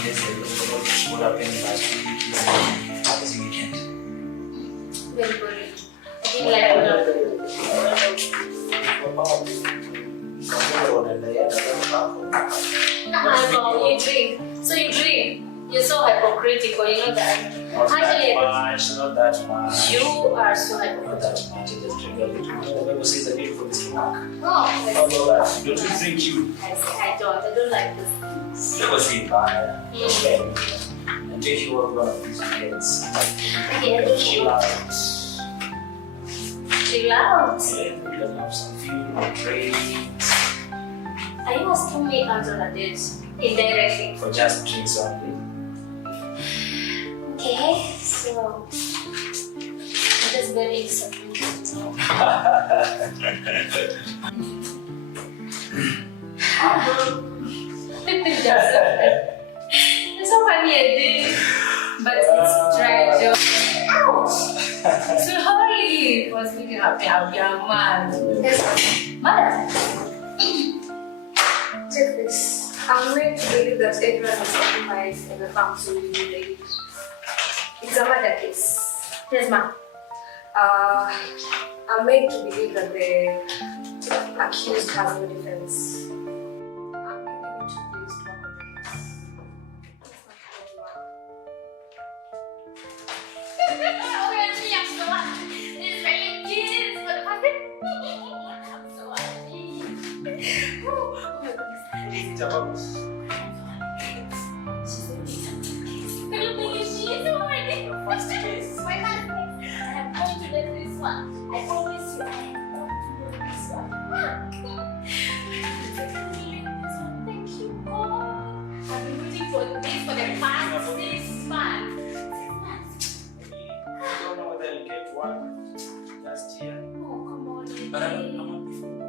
what happened last week is how was the weekend? Very boring. I didn't like what you drink. So you drink. You're so hypocritical, you know that. Not that much. You are so hypocritical. Not that much. I just drink a little bit. The Bible says I need for the stomach. Oh, How about that? Don't you drink you? I don't like this. Never say bye. Okay. And take you over one of these weekends. Okay, I don't Chill out. Chill out. Yeah, we can have some feud, drinks. Are you asking me out on a date? Indirectly. For just drinks only. Okay, so it is very disappointing to know. It's so funny I did, but it's dry joke. Ouch! So holy was making up young man. Mother. Check this. I'm made to believe that everyone is occupied in the farm so we do it. It's a murder case. Yes, ma'am. I'm made to believe that the accused has no defense. I'm giving you 2 days to work on the case. Let's not forget to work. I promise you, I am going to do this one. Thank you, God. I've been waiting for this for the past 6 months. 6 months. I don't know whether I'll get one last year. Oh, come on. But I'm happy for you.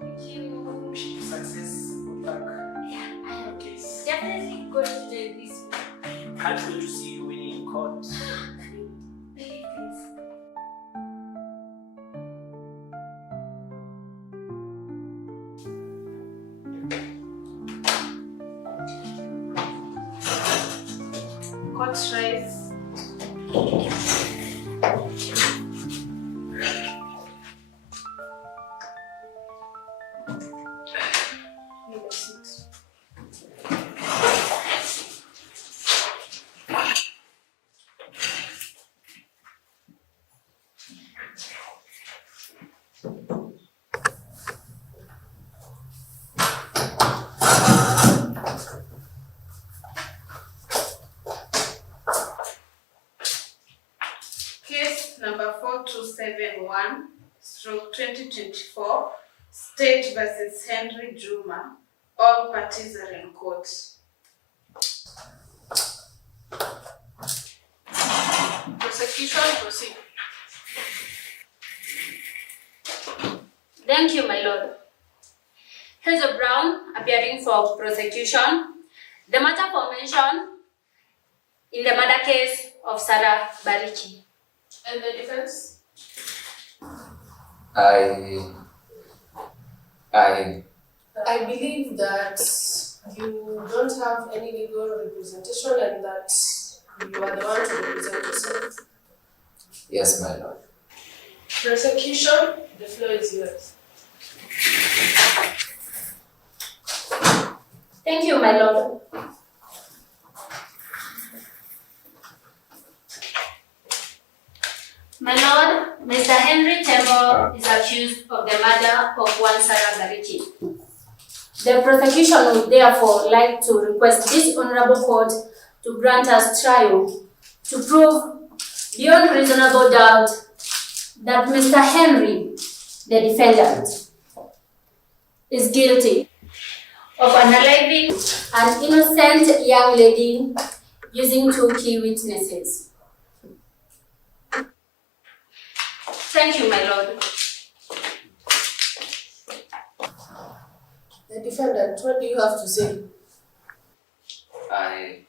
Thank you. Wish you success. Good luck. Yeah, I am Okay. definitely going to do this one. Can't wait to see you winning in court. Court rise. Case number 4271/2024, State versus Henry Juma. All parties are in court. Prosecution, proceed. Thank you, my lord. Hazel Brown, appearing for prosecution. The matter for mention in the murder case of Sarah Bariki. And the defense? I believe that you don't have any legal representation and that you are the one to represent yourself. Yes, my lord. Prosecution, the floor is yours. Thank you, my lord. My lord, Mr. Henry Temple is accused of the murder of one Sarah Bariki. The prosecution would therefore like to request this honorable court to grant us trial to prove beyond reasonable doubt that Mr. Henry, the defendant, is guilty of unaliving an innocent young lady using 2 key witnesses. Thank you, my lord. The defendant, what do you have to say? I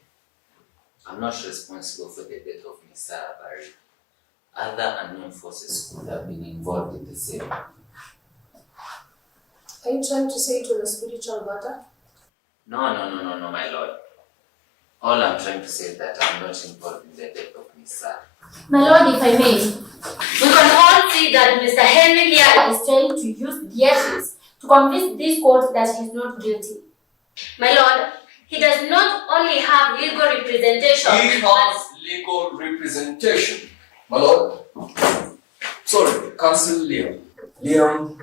am not responsible for the death of Miss Sarah Barry. Other unknown forces could have been involved in the same. Are you trying to say it was a spiritual matter? No, my lord. All I'm trying to say is that I'm not involved in the death of Miss Sarah. My lord, if I may, we can all see that Mr. Henry here is trying to use the evidence to convince this court that he is not guilty. My lord, he does not only have legal representation. He has legal representation, my lord. Sorry, Counsel Liam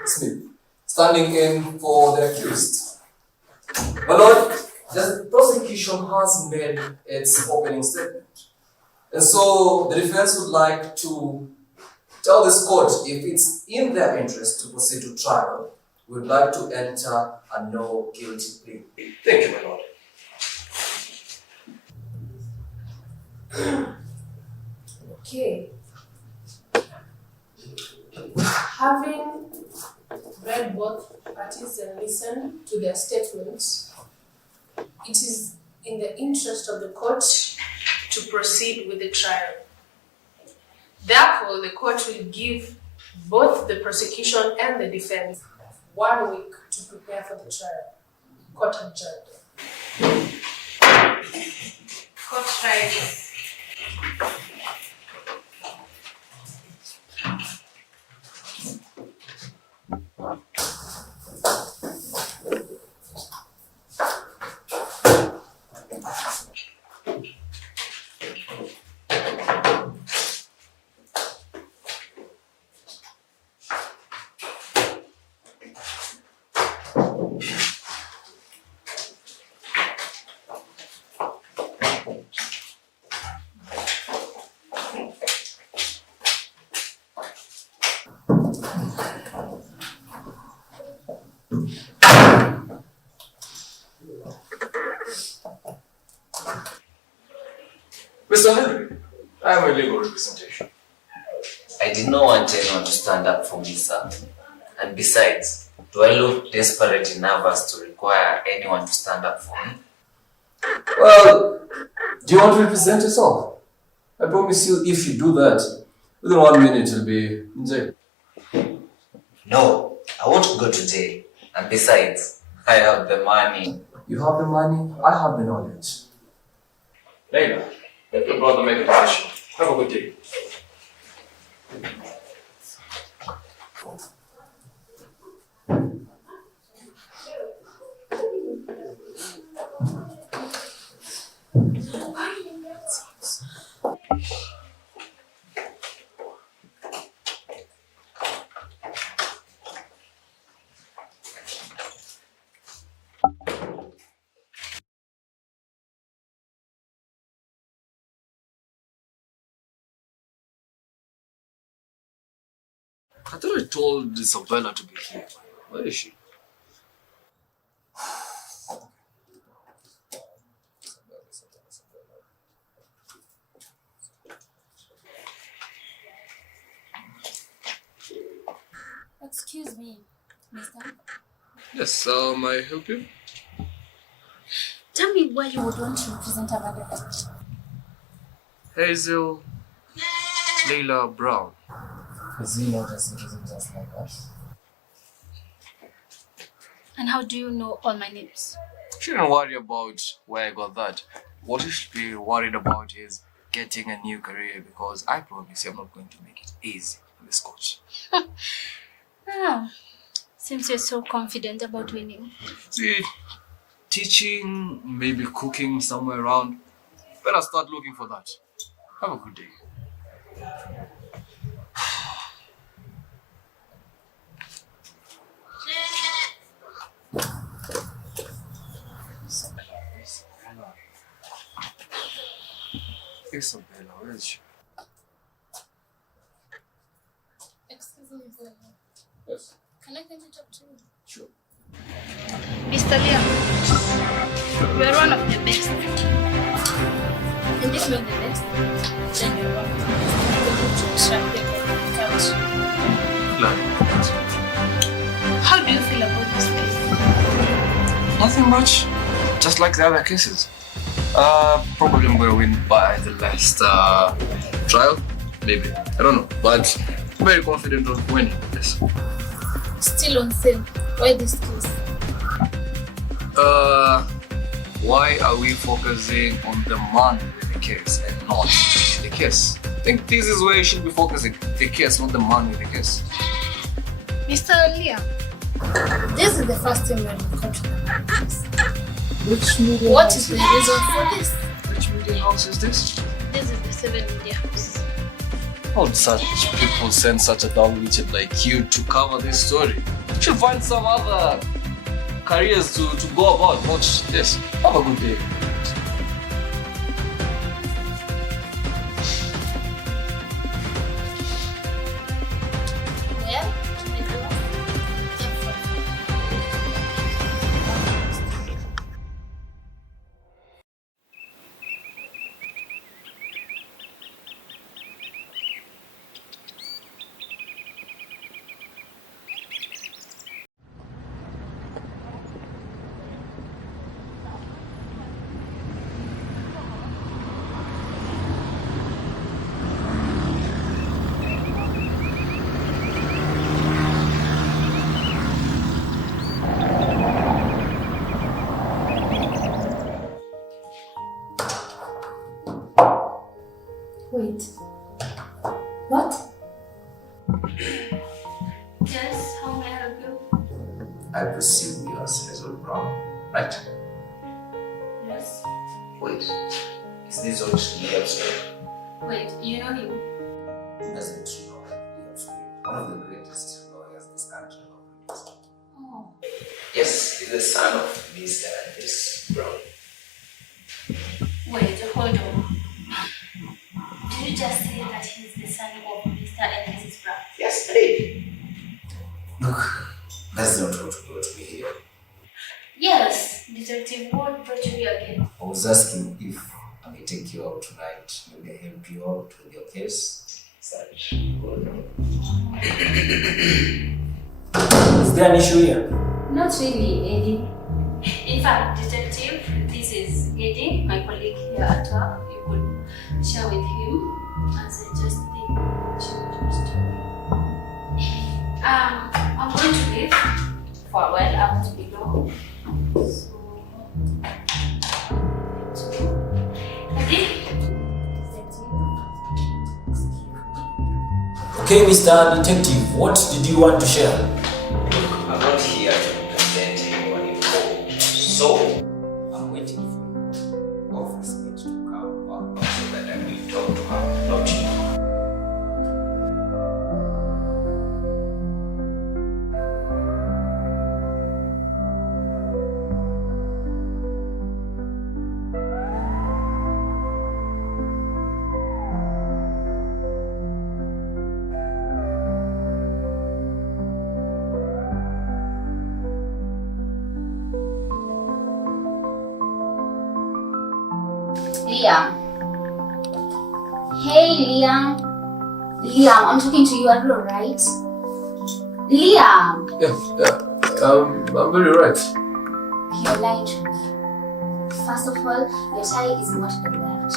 Smith, standing in for the accused. My lord, the prosecution has made its opening statement. And so the defense would like to tell this court if it's in their interest to proceed to trial, we would like to enter a no guilty plea. Thank you, my lord. Okay. Having read both parties and listened to their statements, it is in the interest of the court to proceed with the trial. Therefore, the court will give both the prosecution and the defense 1 week to prepare for the trial. Court adjourned. Court trial. Mr. Henry, I am a legal representation. I did not want anyone to stand up for me, sir. And besides, do I look desperately nervous to require anyone to stand up for me? Well, do you want to represent yourself? I promise you, if you do that, within 1 minute you'll be in jail. No, I won't go to jail. And besides, I have the money. You have the money, I have the knowledge. Layla, let your brother make a decision. Have a good day. I thought I told Isabella to be here. Where is she? Excuse me, mister. Yes, may I help you? Tell me why you would want to represent a murderer. Hazel Layla Brown. Is he not a citizen just like us? And how do you know all my names? Shouldn't worry about where I got that. What you should be worried about is getting a new career, because I promise you I'm not going to make it easy for this coach. Seems you're so confident about winning. See, teaching, maybe cooking somewhere around. Better start looking for that. Have a good day. Isabella, where is she? Excuse me, sir. Yes. Can I come to talk to you? Sure. Mr. Liam, you are one of the best. And if you're the best, then you're one of the best. How do you feel about this case? Nothing much. Just like the other cases. Probably I'm going to win by the last trial. Maybe. I don't know. But I'm very confident of winning. Yes. Still on sale. Why this case? Why are we focusing on the man with the case and not the case? I think this is where you should be focusing. The case, not the man with the case. Mr. Liam, this is the first time when we come to the case. Which media What house is the reason for this? Which media house is this? This is the 7 Media House. How would such people send such a dumb-witted like you to cover this story? You should find some other careers to go about, not this. Have a good day. Well, Wait. What? Yes, how may I help you? I perceive you as Hazel Brown, right? Yes. Wait, is this what Liam's name? Wait, you know him? Who doesn't know Liam's name? One of the greatest lawyers this country has produced. Oh. Yes, he's the son of Mr. and Miss Brown. Wait, hold on. Did you just say that he's the son of Mr. and Mrs. Brown? Yes, I did. Look, that's not what brought me here. Yes, Detective, what brought you here again? I was asking if I may take you out tonight, maybe help you out with your case. Such good. Is there an issue here? Not really, Eddie. In fact, Detective, this is Eddie, my colleague here at work. You could share with him as I just think what you just told me. I'm going to leave for a while. I want to be long. So, Eddie? Okay, Mr. Detective, what did you want to share? I'm not here to represent anyone in court. So, I'm waiting for you. office needs to come back so that I will talk to her, not you. Liam. Hey, Liam. Liam, I'm talking to you. Are you alright? Liam. I'm very right. You're lying to me. First of all, your tie is not the left.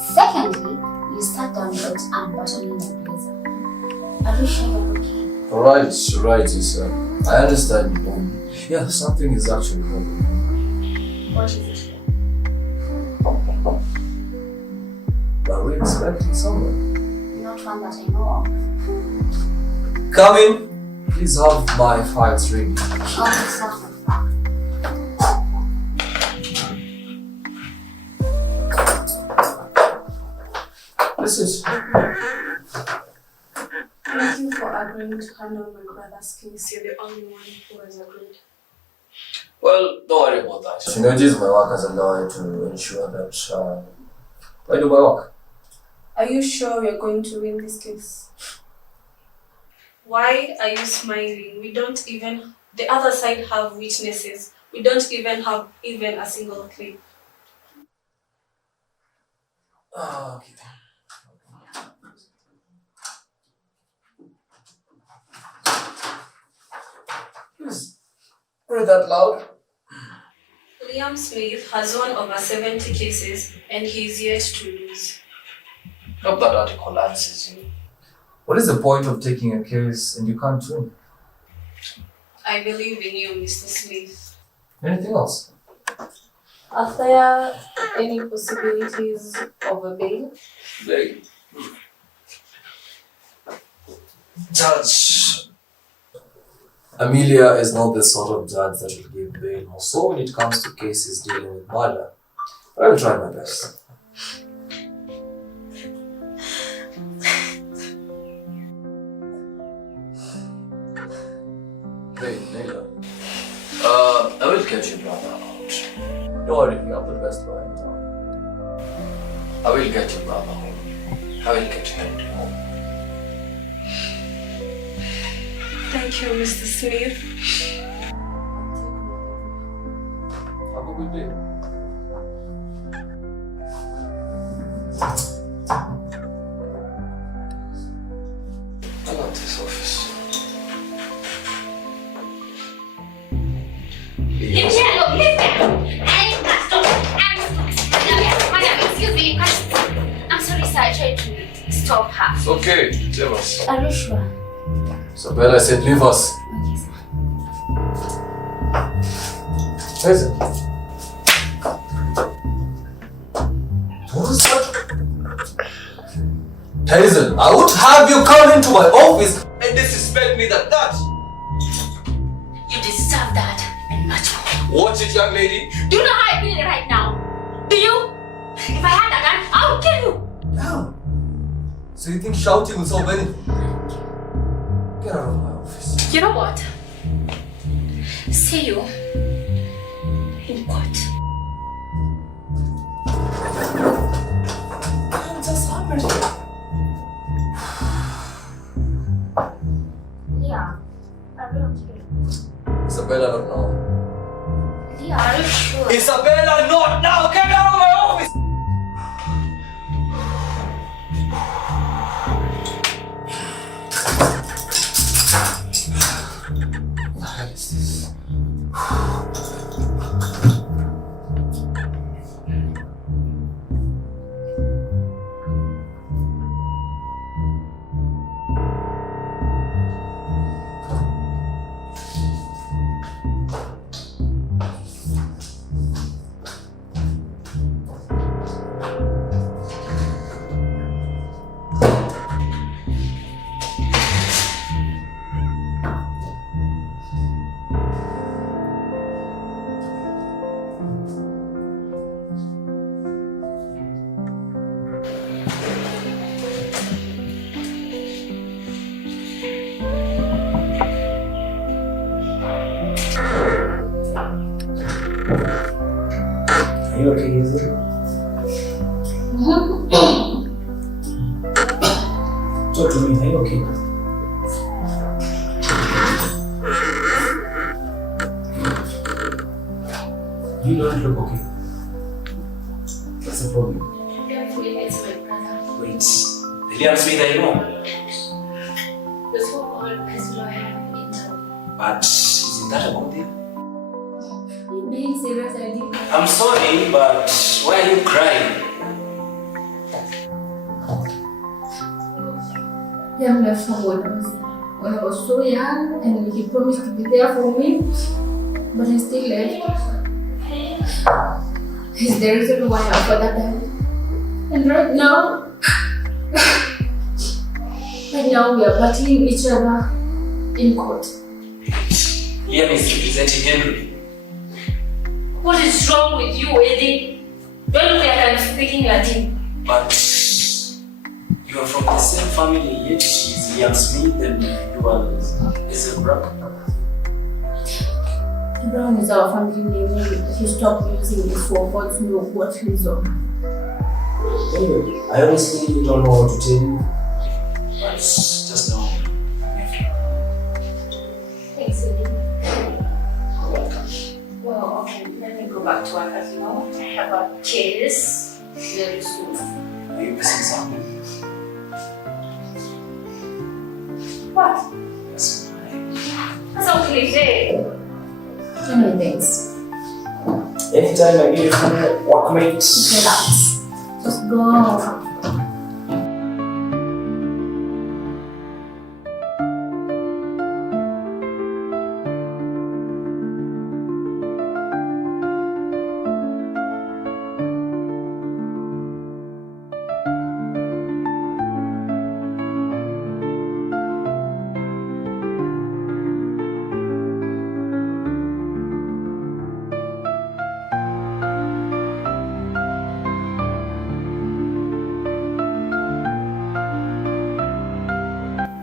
Secondly, you sat down without unbuttoning your blazer. Are you sure you're okay? Right, yes, I understand. Yeah, something is actually wrong. What is it? Are we expecting someone? Not one that I know of. Come in. Please have my files ready. Oh, sorry. This is. Thank you for agreeing to handle my brother's case. You're the only one who has agreed. Well, don't worry about that. You know, it is my work as a lawyer to ensure that I do my work. Are you sure you're going to win this case? Why are you smiling? The other side have witnesses. We don't even have a single clip. Okay. Please, read that loud. Liam Smith has won over 70 cases and he's yet to lose. Hope that article answers you. What is the point of taking a case and you can't win? I believe in you, Mr. Smith. Anything else? Are there any possibilities of a bail? Bail. Judge. Amelia is not the sort of judge that will give bail, more so when it comes to cases dealing with murder. But I will try my best. Hey, Naila. I will get your brother out. Don't worry, you have the best boy in town. I will get your brother home. I will get Henry home. Thank you, Mr. Smith. Have a good day. I love this office. Leave me alone, leave me alone. Stop. Madam, excuse me. I'm sorry, sir. I tried to stop her. It's okay, leave us. Are you sure? Isabella, I said leave us. Okay, sir. Listen. What is that? Hazel, I would have you come into my office and disrespect me like that. You deserve that and much more. Watch it, young lady. Do you know how I feel right now? Do you? If I had a gun, I would kill you. Down. So you think shouting will solve anything? Get out of my office. You know what? See you in court. What just happened? Leah, are you okay? Isabella, not now. Leah, are you sure? Isabella, not now! Get out of my office! What is this? Are you okay, Hazel? Talk to me, are you okay? You don't look okay. What's the problem? Carefully, it's my brother. Wait, Liam Smith, I know. The so-called best lawyer in town. But isn't that a good thing? Being serious, I did. I'm sorry, but why are you crying? Liam left home when I was so young, and he promised to be there for me, but he still left. He's the reason why our father died. And right now we are battling each other in court. Liam is representing Henry. What is wrong with you, Eddie? Don't look like I'm speaking Latin. But you are from the same family, yet she's Liam Smith and you are Zilverstone. Brown is our family name, and he stopped using it for God knows what reason. Anyway, I honestly don't know what to tell you, but just know. Thanks, Eddie. Well, okay, let me go back to work, as you know. I have a case very soon. Are you missing something? What? That's fine. That's so cliche. Many things. Anytime I give you workmate. Relax. Just go.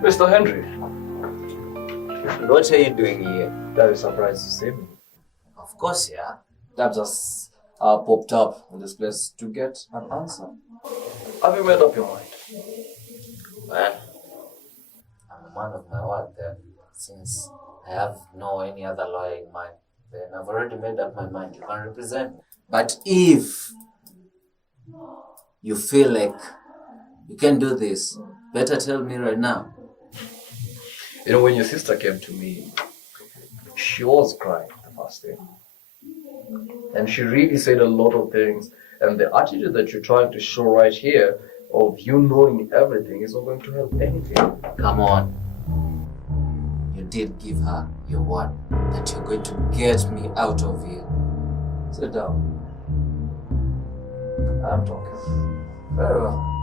Mr. Henry, What are you doing here? very surprised to see me. Of course, yeah. I've just popped up in this place to get an answer. Have you made up your mind? Well, I'm a man of my word then. Since I have no any other lawyer in mind, then I've already made up my mind. You can represent me. But if you feel like you can do this, better tell me right now. You know, when your sister came to me, she was crying the first day. And she really said a lot of things. And the attitude that you're trying to show right here of you knowing everything is not going to help anything. Come on. You did give her your word that you're going to get me out of here. Sit down. I'm talking. Very well.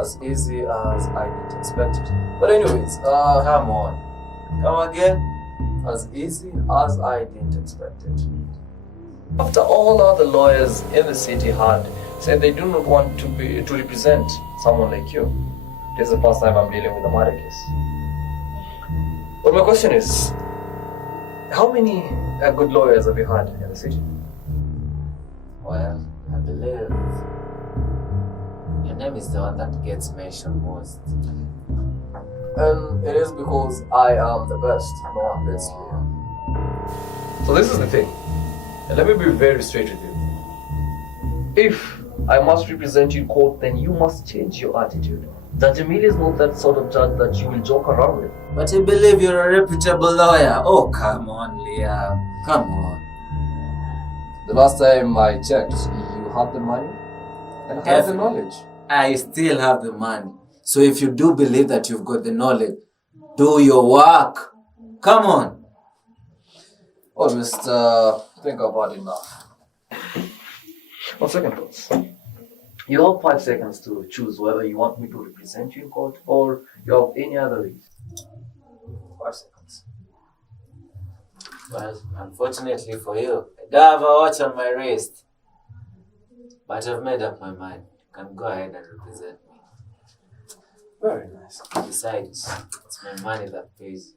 As easy as I didn't expect it. But anyways, Come on. Come again? as easy as I didn't expect it. After all other lawyers in the city had said they do not want to represent someone like you, this is the first time I'm dealing with a murder case. But my question is, how many good lawyers have you had in the city? Well, I believe your name is the one that gets mentioned most. And it is because I am the best. No one beats me. So this is the thing. And let me be very straight with you. If I must represent you in court, then you must change your attitude. Judge Emilio is not that sort of judge that you will joke around with. But I believe you're a reputable lawyer. Oh, come on, Liam. Come on. The last time I checked, you had the money and had the knowledge. I still have the money. So if you do believe that you've got the knowledge, do your work. Come on. Oh, Mr. I think I've had enough. On second thoughts, you have 5 seconds to choose whether you want me to represent you in court or you have any other reason. 5 seconds. Well, unfortunately for you, I don't have a watch on my wrist. But I've made up my mind. You can go ahead and represent me. Very nice. Besides, it's my money that pays.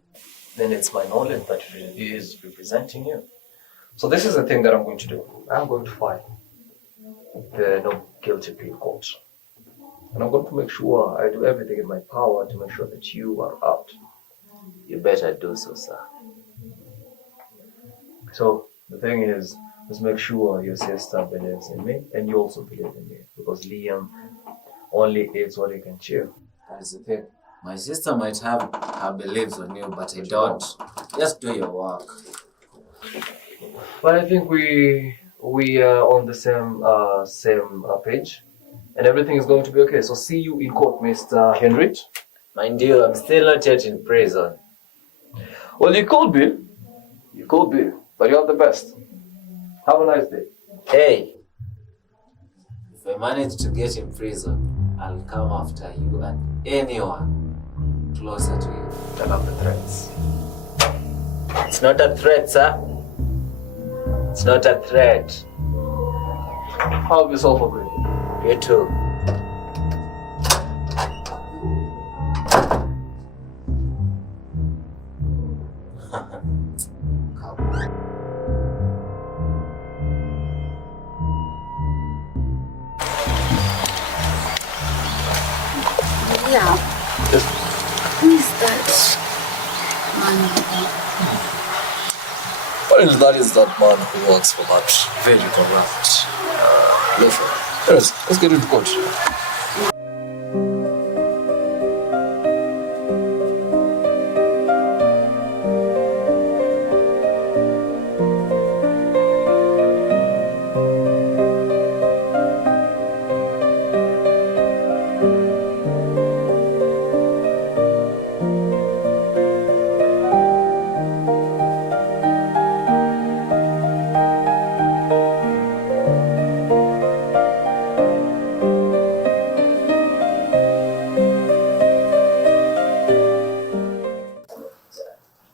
Then it's my knowledge that is representing you. So this is the thing that I'm going to do. I'm going to file the no guilty plea court. And I'm going to make sure I do everything in my power to make sure that you are out. You better do so, sir. So the thing is, just make sure your sister believes in me and you also believe in me. Because Liam only eats what he can chew. That is the thing. My sister might have her beliefs on you, but I don't. Just do your work. But I think we are on the same page, and everything is going to be okay. So see you in court, Mr. Henry. Mind you, I'm still not yet in prison. Well, you could be, but you're the best. Have a nice day. Hey, if I manage to get in prison, I'll come after you and anyone closer to you. I love the threats. It's not a threat, sir. It's not a threat. Have yourself a great day. You too. Yeah. Yes. Who is that man? That is that man who works for that very corrupt law firm. Anyways, let's get into court.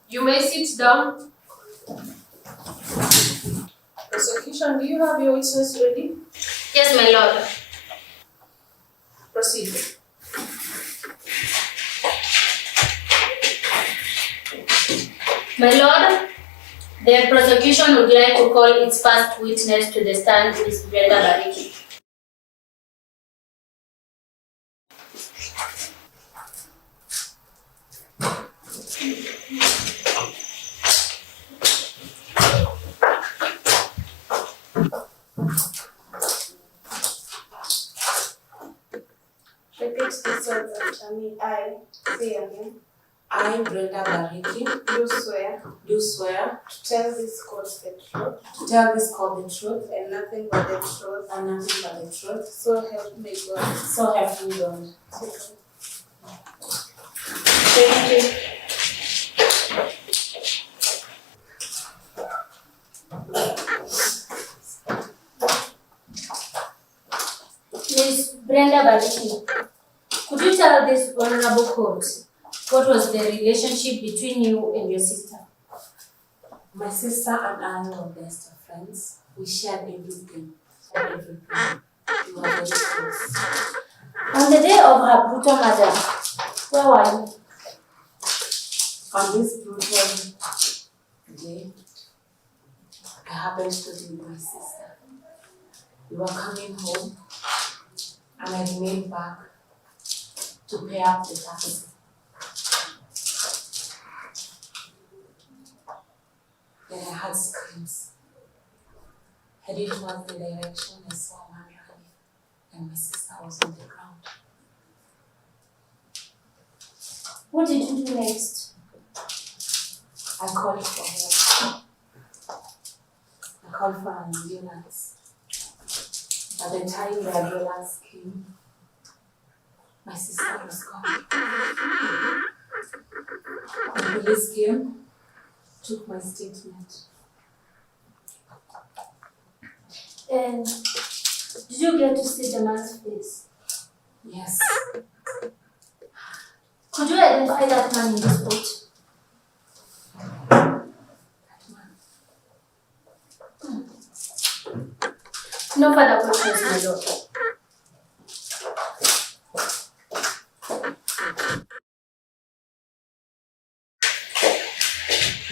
You may sit down. Prosecution, do you have your witness ready? Yes, my lord. Proceed. My lord, the prosecution would like to call its first witness to the stand, Miss Brenda Bariki. Repeat these words after me. I say again. I, Brenda Bariki, Do swear do swear to tell this court the truth to tell this court the truth and nothing but the truth. and nothing but the truth. So help me God. So help me God. Thank you. Miss Brenda Bariki, could you tell this honorable court what was the relationship between you and your sister? My sister and I were best of friends. We shared everything. We were very close. On the day of her brutal murder, where were you? On this brutal day, I happened to be with my sister. We were coming home, and I remained back to pay up the taxi. Then I heard screams. Heading towards the direction, I saw a man running, and my sister was on the ground. What did you do next? I called for help. I called for an ambulance. By the time the ambulance came, my sister was gone. The police came, took my statement. And did you get to see the man's face? Yes, Could you identify that man in this court? that man. No further questions, my lord.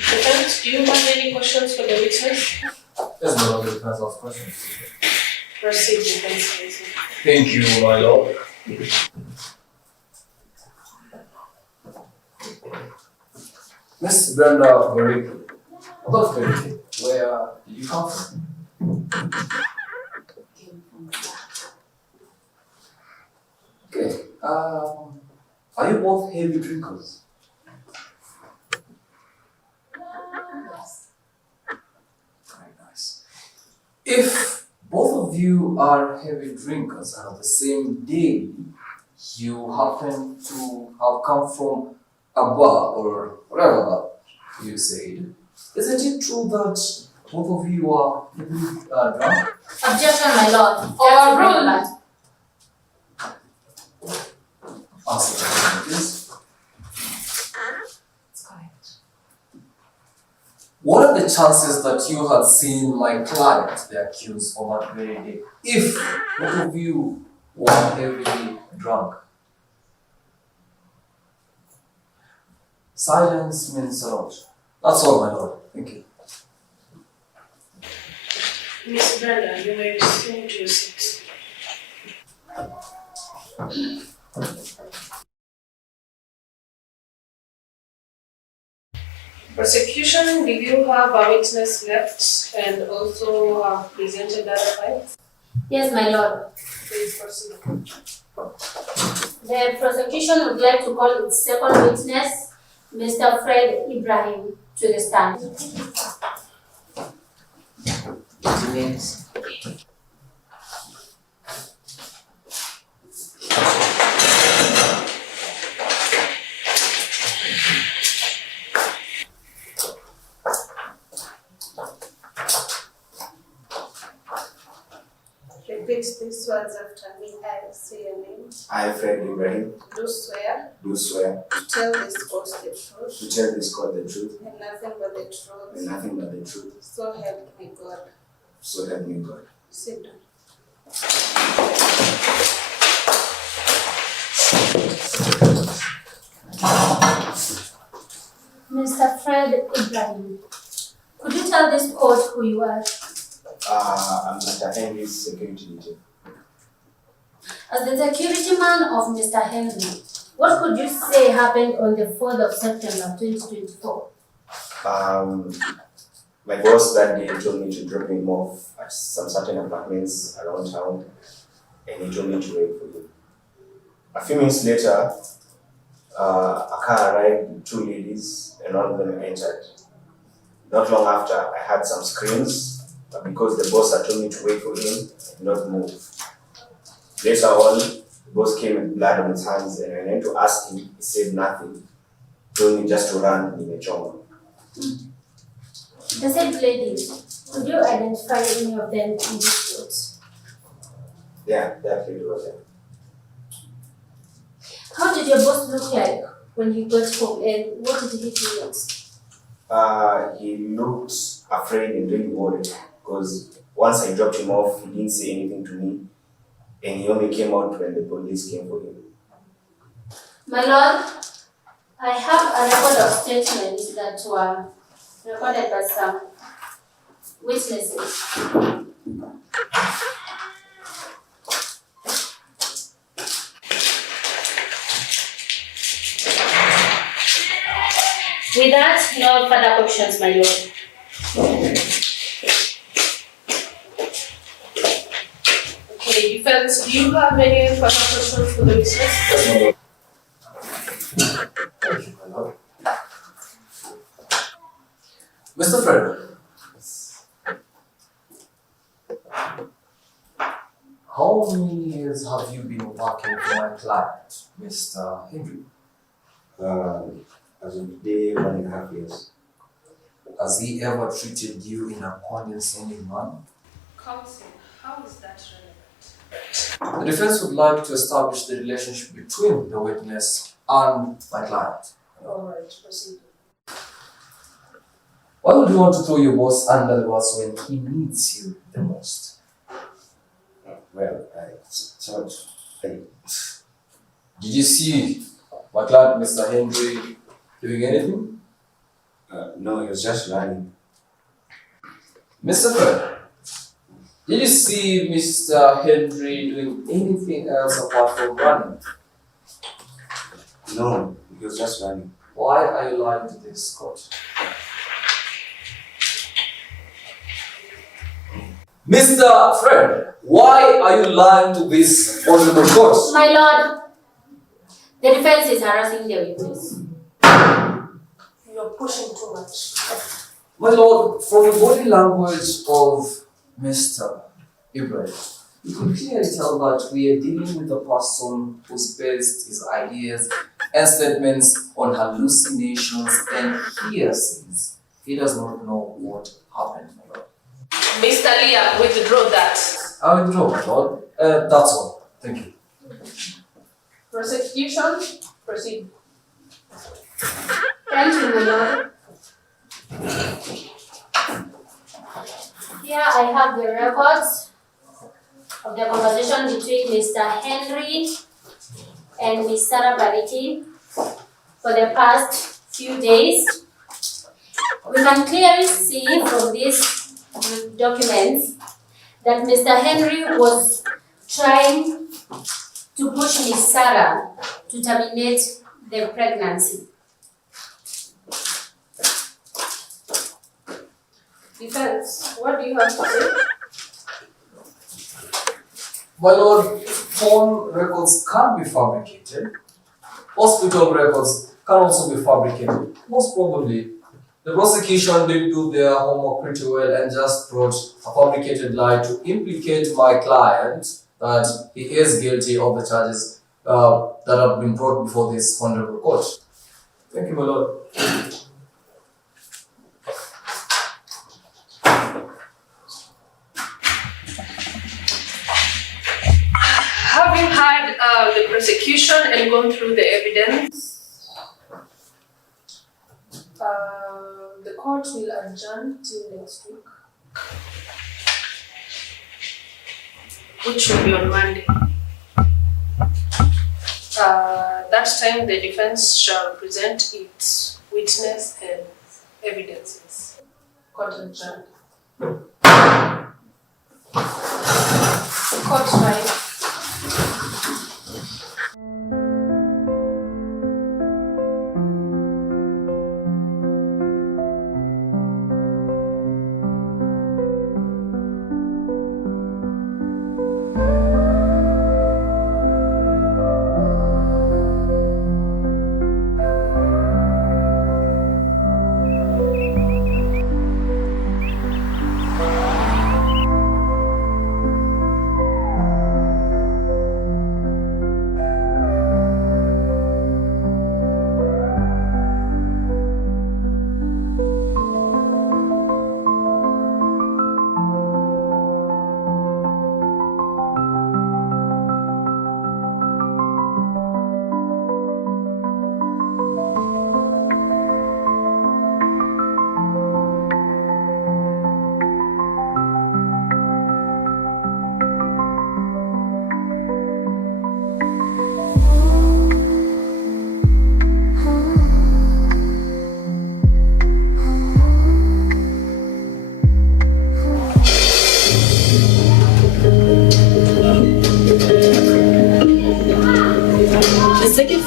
Defense, do you have any questions for the witness? Yes, my lord, you can ask questions. Proceed, defense counsel. Thank you, my lord. Miss Brenda Bariki, about Bariki, where did you come from? Came from that. Okay, are you both heavy drinkers? Yes. Very nice. If both of you are heavy drinkers and on the same day you happen to have come from a bar or whatever that you said, isn't it true that both of you are heavily drunk? Objection, my lord. Overruled. Answer the question, please. It's correct. What are the chances that you had seen my client, the accused, on that very day, if both of you were heavily drunk? Silence means a lot. That's all, my lord. Thank you. Miss Brenda, you may resume to your seat. Prosecution, do you have a witness left and also have presented other facts? Yes, my lord. Please proceed. The prosecution would like to call its second witness, Mr. Fred Ibrahim, to the stand. Yes. Repeat these words after me. I say your name. I, Fred Ibrahim, Do swear do swear to tell this court the truth to tell this court the truth and nothing but the and truth. nothing but the truth, So help me God. so help me God. Sit down. Mr. Fred Ibrahim, could you tell this court who you are? I'm Mr. Henry's security detail. As the security man of Mr. Henry, what could you say happened on the 4th of September 2024? My boss that day told me to drop him off at some certain apartments around town, and he told me to wait for him. A few minutes later, a car arrived with two ladies, and one of them entered. Not long after, I heard some screams, but because the boss had told me to wait for him, I did not move. Later on, the boss came with blood on his hands, and I went to ask him. He said nothing. He told me just to run in a choma. The said ladies, could you identify any of them in this case? Yeah, that lady was there. How did your boss look like when he got home, and what did he do next? He looked afraid and really worried because once I dropped him off, he didn't say anything to me, and he only came out when the police came for him. My lord, I have a record of statements that were recorded by some witnesses. With that, no further questions, my lord. Okay, defense, do you have any further questions for the witness? Thank you, my lord. Mr. Fred, how many years have you been working for my client, Mr. Henry? As of today, 1.5 years. Has he ever treated you in a condescending manner? Counsel, how is that relevant? The defense would like to establish the relationship between the witness and my client. Alright, proceed. Why would you want to throw your boss under the bus when he needs you the most? Well, Did you see my client, Mr. Henry, doing anything? no, he was just running. Mr. Fred, did you see Mr. Henry doing anything else apart from running? No, he was just running. Why are you lying to this court? Mr. Fred, why are you lying to this honorable court? My lord, the defense is harassing the witness. You're pushing too much. My lord, from the body language of Mr. Ibrahim, you can clearly tell that we are dealing with a person who's based his ideas and statements on hallucinations and hearsays. He does not know what happened, my lord. Mr. Liam, withdraw that. I withdraw, my lord. That's all. Thank you. Prosecution, proceed. Thank you, my lord. Here I have the records of the conversation between Mr. Henry and Miss Sarah Bariti for the past few days. We can clearly see from these documents that Mr. Henry was trying to push Miss Sarah to terminate the pregnancy. Defense, what do you have to say? My lord, phone records can be fabricated. Hospital records can also be fabricated. Most probably, the prosecution did do their homework pretty well and just brought a fabricated lie to implicate my client that he is guilty of the charges that have been brought before this honorable court. Thank you, my lord. Having had the prosecution and gone through the evidence, the court will adjourn till next week, which will be on Monday. That time the defense shall present its witness and evidences. Court adjourned. Court tried.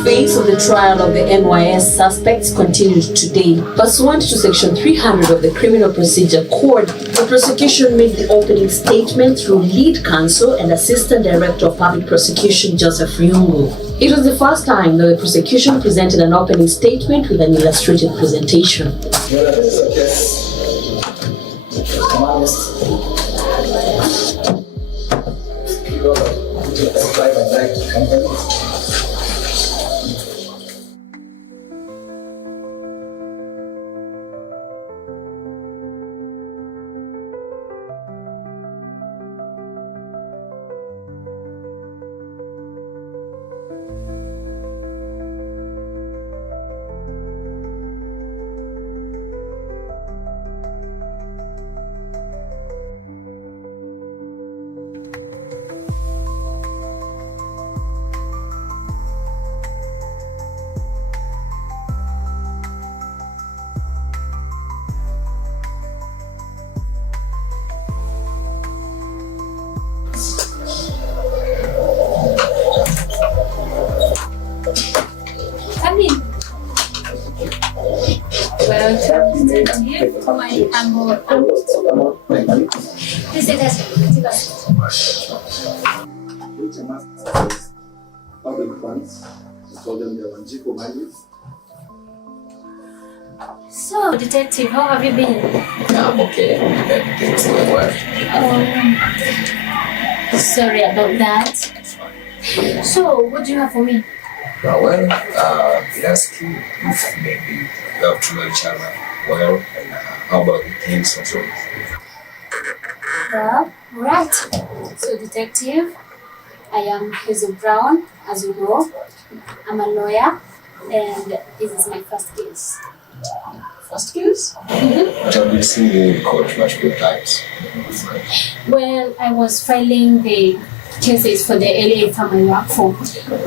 Phase of the trial of the NYS suspects continued today. Pursuant to Section 300 of the Criminal Procedure Code, the prosecution made the opening statement through lead counsel and Assistant Director of Public Prosecution Joseph Ryungu. It was the first time that the prosecution presented an opening statement with an illustrated presentation. My humble Please take us. So, Detective, how have you been? I'm okay. Sorry about that. So, what do you have for me? Ask you if maybe you have to know each other well, and how about the things and so on. Well, right. So, Detective, I am Hazel Brown, as you know. I'm a lawyer, and this is my first case. First case? Mm-hmm. But I've been seeing you in court multiple times. Well, I was filing the cases for the LA firm I work for.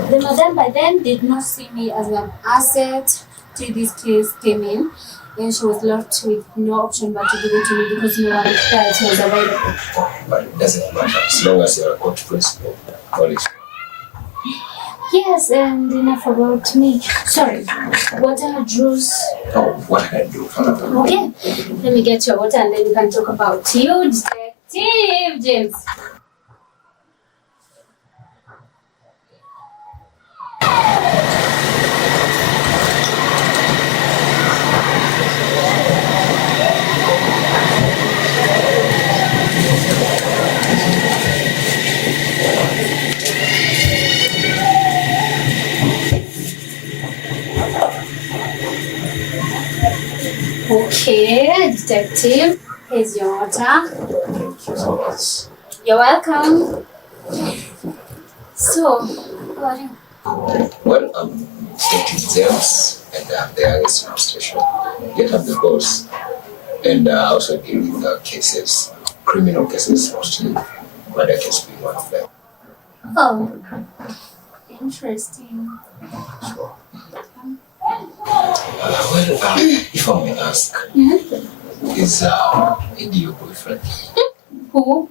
The madam by then did not see me as an asset till this case came in, and she was left with no option but to give it to me because no one else was available. But it doesn't matter as long as you're a court principal. Yes, and enough about me. Sorry, water, juice. Oh, what can I do? Okay, let me get your water and then we can talk about you, Detective James. Okay, Detective, here's your water. Thank you so much. You're welcome. So, how are you? Well, I'm Detective James, and I'm the youngest in our station. Yet I'm the boss. And I also deal with cases, criminal cases mostly. Murder case being one of them. Oh, interesting. If I may ask, is Eddie your boyfriend? Who?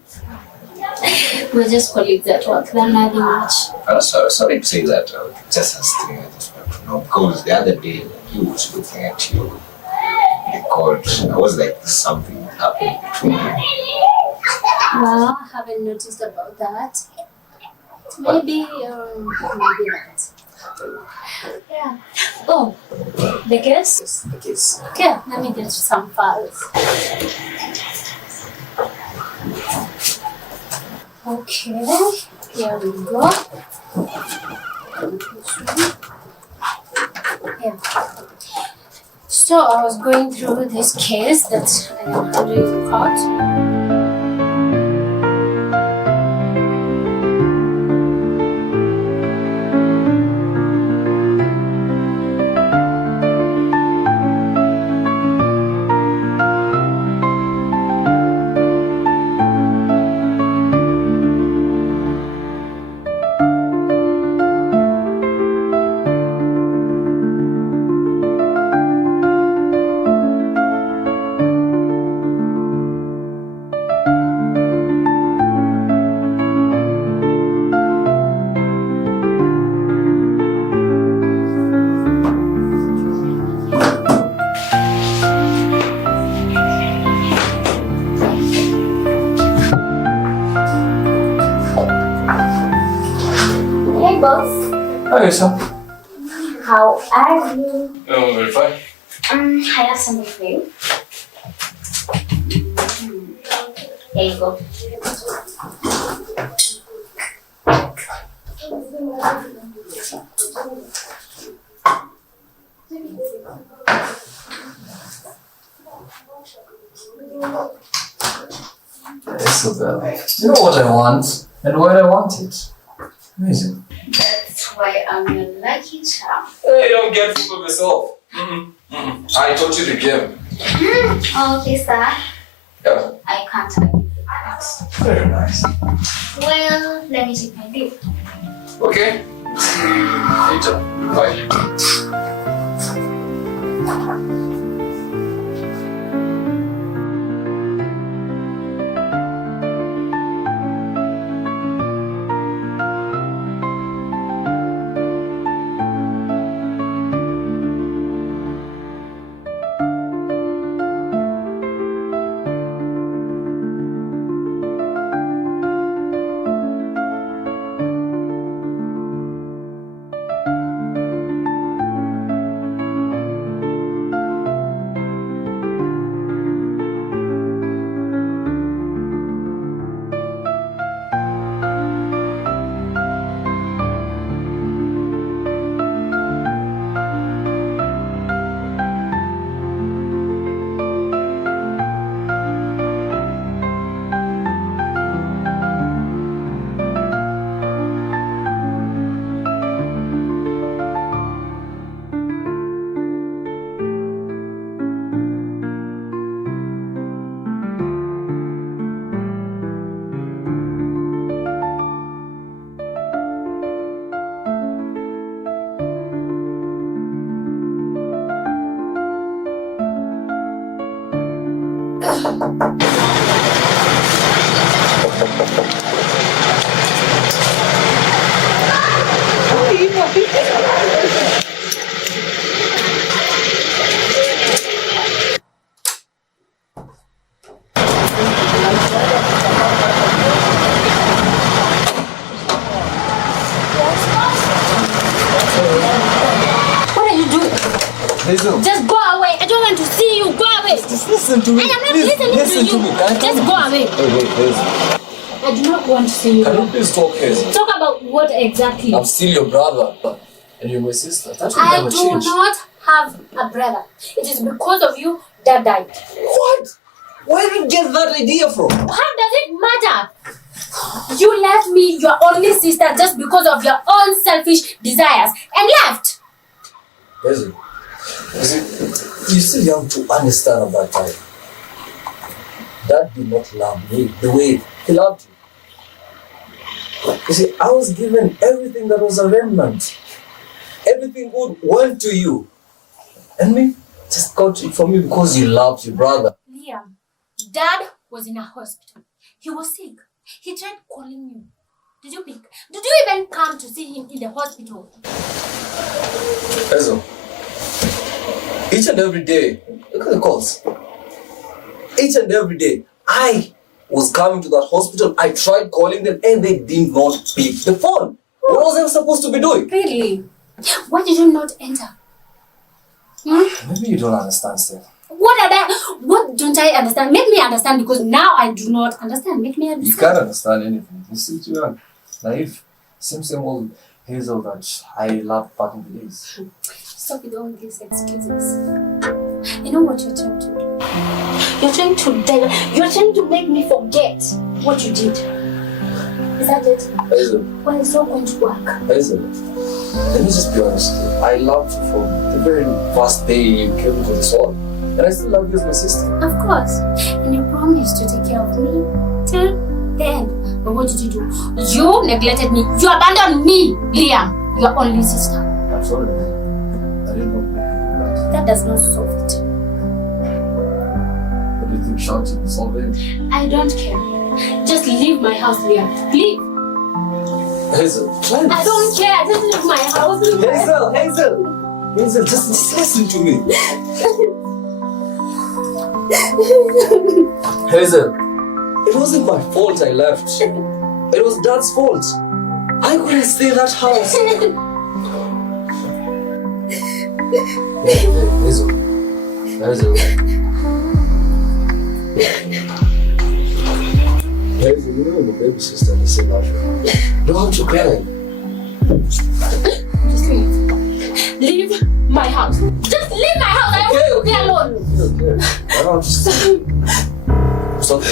We're just colleagues at work. They're nothing much. Sorry to say that. Just asking. I just want to know because the other day he was looking at you. I was like, something happened between you. Well, I haven't noticed about that. Maybe not. Yeah. Oh, the case? Yes, the case. Okay, let me get some files. Okay, here we go. Yeah. So I was going through this case that I am handling in court. Hey boss. Hi, Sam. How are you? Oh, very fine. I have something for you. Here you go. Isabel, you know what I want and where I want it. Amazing. That's why I'm your lucky charm. Hey, don't get full of yourself. I taught you the game. Okay, sir. Yeah. I can't argue with that. Very nice. Well, let me take my leave. Okay. See you later. Bye. What are you doing? Hazel. Just go away. I don't want to see you. Go away. Just listen to me. I am not Please, listening listen to you. me. Can I Just talk? go away. Wait, Hazel. I do not want to see you. Can you please talk, Hazel? Talk about what exactly? I'm still your brother. And you're my sister. That will I never do change. not have a brother. It is because of you that died. What? Where did you get that idea from? How does it matter? You left me your only sister just because of your own selfish desires and left. Hazel, you're still young to understand about time. Dad did not love me the way he loved you. You see, I was given everything that was a remnant. Everything good went to you. And me just got it from you because you loved your brother. Liam, Dad was in a hospital. He was sick. He tried calling you. Did you pick? Did you even come to see him in the hospital? Hazel, each and every day, look at the calls. Each and every day, I was coming to that hospital. I tried calling them and they did not pick the phone. What was I supposed to be doing? Really? Why did you not enter? Maybe you don't understand, Steph. What don't I understand? Make me understand, because now I do not understand. Make me understand. You can't understand anything. You're still too young. Naive. Same old Hazel that I loved back in the days. Stop with all these excuses. You know what you're trying to do? You're trying to make me forget what you did. Is that it? Hazel. Well, it's not going to work. Hazel, let me just be honest with you. I loved you from the very first day you came into this world. And I still love you as my sister. Of course. And you promised to take care of me till the end. But what did you do? You neglected me. You abandoned me, Liam, your only sister. I'm sorry. I didn't know. That does not solve it. What do you think shouting will solve it? I don't care. Just leave my house, Liam. Leave. Hazel, please. I don't care. Just leave my house. Hazel, just listen to me. Hazel, it wasn't my fault I left. It was Dad's fault. I couldn't stay in that house. Hazel. Hazel, you know I'm a baby sister. Listen, love you. Don't have to cry. Just leave. Leave my house. Just leave my house. I want to be alone. Okay. I don't stop.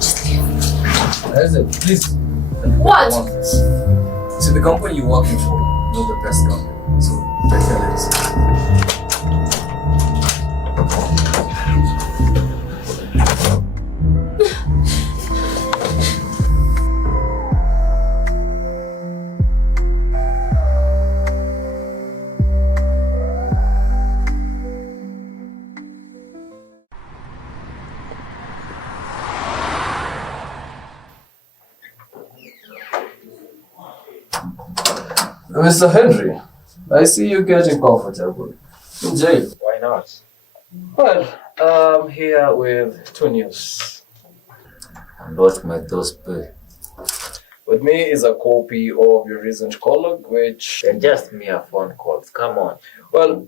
Just leave. Hazel, please. What? See, the company you're working for, not the best company. So, take care of this. Mr. Henry, I see you getting comfortable. In jail. Why not? Well, I'm here with two news. And what might those be? With me is a copy of your recent colloquy, which... They're just mere phone calls. Come on. Well,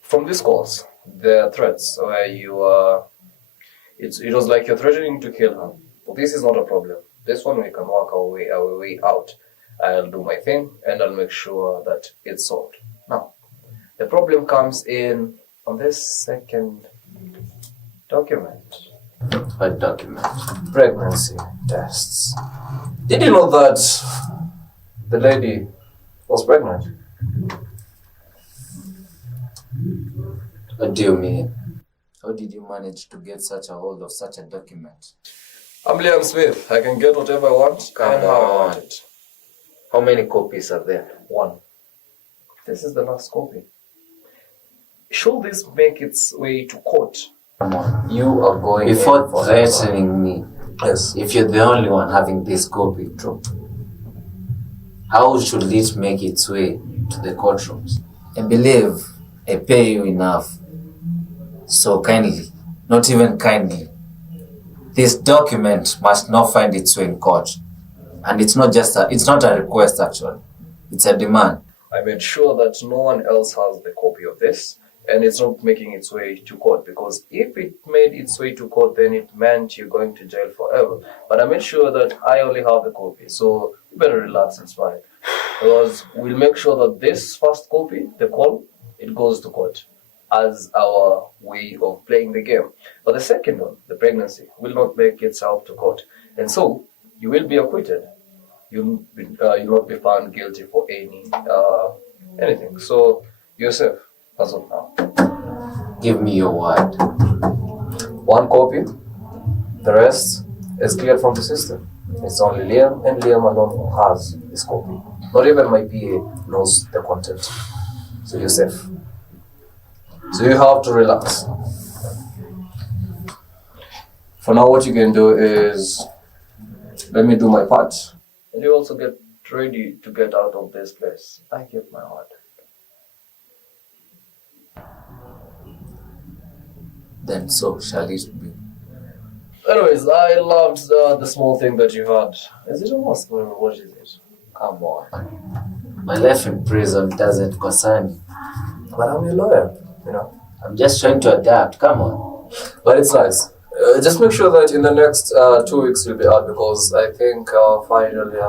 from these calls, there are threats where you are... It was like you're threatening to kill her. But this is not a problem. This one we can work our way out. I'll do my thing and I'll make sure that it's solved. Now, the problem comes in on this second document. What document? Pregnancy tests. Did you know that the lady was pregnant? What do you mean? How did you manage to get such a hold of such a document? I'm Liam Smith. I can get whatever I want and how I want it. How many copies are there? One. This is the last copy. Should this make its way to court? Come on, you are going before threatening me. Yes. If you're the only one having this copy, true. How should it make its way to the courtrooms? I believe I pay you enough. So kindly, not even kindly, this document must not find its way in court. And it's not a request actually. It's a demand. I made sure that no one else has the copy of this and it's not making its way to court, because if it made its way to court, then it meant you're going to jail forever. But I made sure that I only have the copy, so you better relax and smile, because we'll make sure that this first copy, the call, it goes to court as our way of playing the game. But the second one, the pregnancy, will not make itself to court, and so you will be acquitted. You'll not be found guilty for anything. So you're safe as of now. Give me your word. One copy. The rest is cleared from the system. It's only Liam and Liam alone who has this copy. Not even my PA knows the content. So you're safe. So you have to relax. For now, what you can do is let me do my part. And you also get ready to get out of this place. I give my heart. Then so shall it be. Anyways, I loved the small thing that you had. Is it a mosque or what is it? Come on. My life in prison doesn't concern me. But I'm your lawyer, you know. I'm just trying to adapt. Come on. But it's nice. Just make sure that in the next 2 weeks you'll be out, because I think finally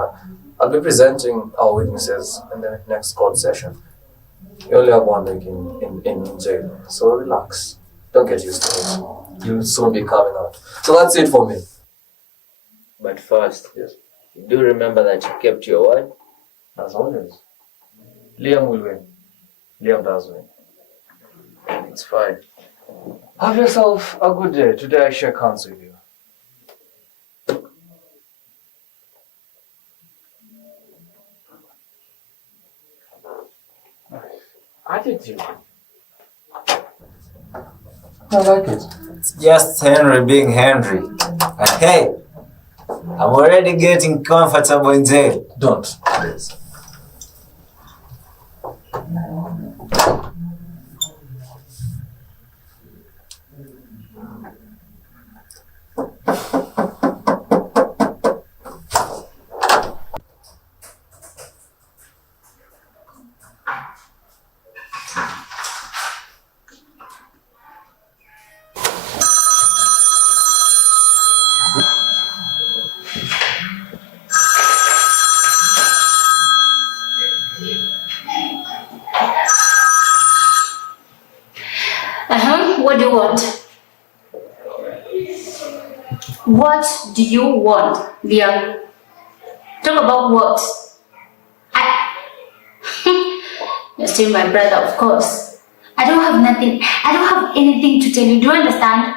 I'll be presenting our witnesses in the next court session. You only have 1 week in jail, so relax. Don't get used to it. You'll soon be coming out. So that's it for me. But first, Yes. you do remember that you kept your word? As always. Liam will win. Liam does win. It's fine. Have yourself a good day. Today I shake hands with you. Attitude. I like it. It's just Henry being Henry. And hey, I'm already getting comfortable in jail. Don't, please. What do you want? What do you want, Liam? Talk about what? You're still my brother, of course. I don't have nothing. I don't have anything to tell you. Do you understand?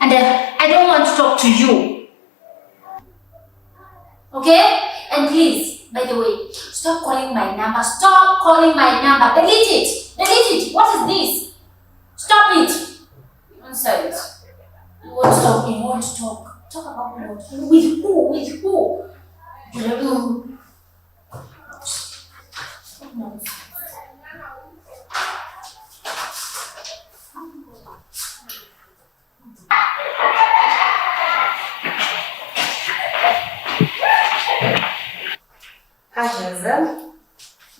And I don't want to talk to you. Okay? And please, by the way, stop calling my number. Stop calling my number. Delete it. Delete it. What is this? Stop it. Nonsense. You won't stop. You won't talk. Talk about what? With who? With who? You don't know. Nonsense. Hi, Hazel.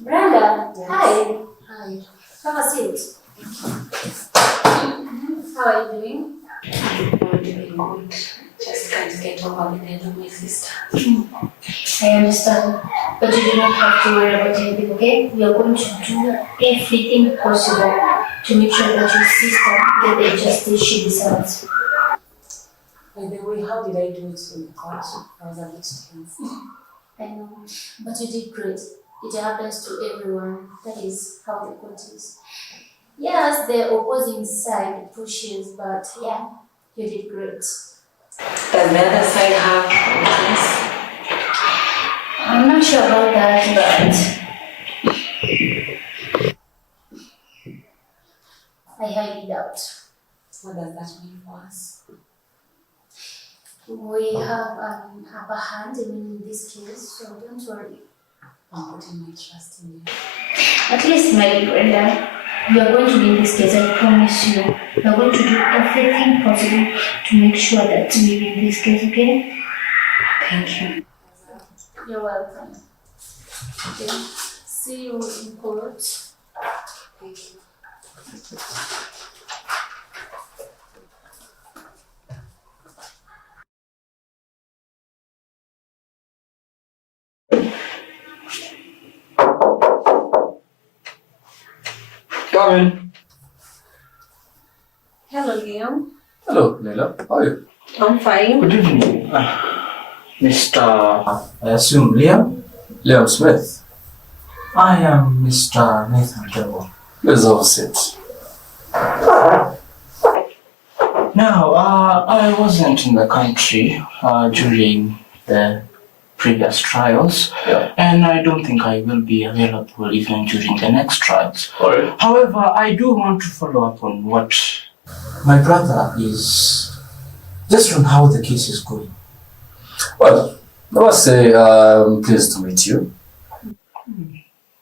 Brenda, hi. Hi. Have a seat. How are you doing? I'm doing good. Just can't get over the death of my sister. I understand. But you do not have to worry about anything, okay? We are going to do everything possible to make sure that your sister gets the justice she deserves. By the way, how did I do it in the court? I was a bit tense. I know, but you did great. It happens to everyone. That is how the court is. Yes, the opposing side pushes, but yeah, you did great. Does the other side have a case? I'm not sure about that, but I highly doubt. What does that mean for us? We have an upper hand in this case, so don't worry. I'm putting my trust in you. At least, my Brenda, we are going to win this case, I promise you. We are going to do everything possible to make sure that we win this case, okay? Thank you. You're welcome. Okay. See you in court. Thank you. Come in. Hello, Liam. Hello, Leila. How are you? I'm fine. Good evening, Mr. I assume Liam? Liam Smith. I am Mr. Nathan Trevor. Please have a seat. No, I wasn't in the country during the previous trials, and I don't think I will be available even during the next trials. Alright. However, I do want to follow up on what my brother is, just on how the case is going. Well, I must say I'm pleased to meet you.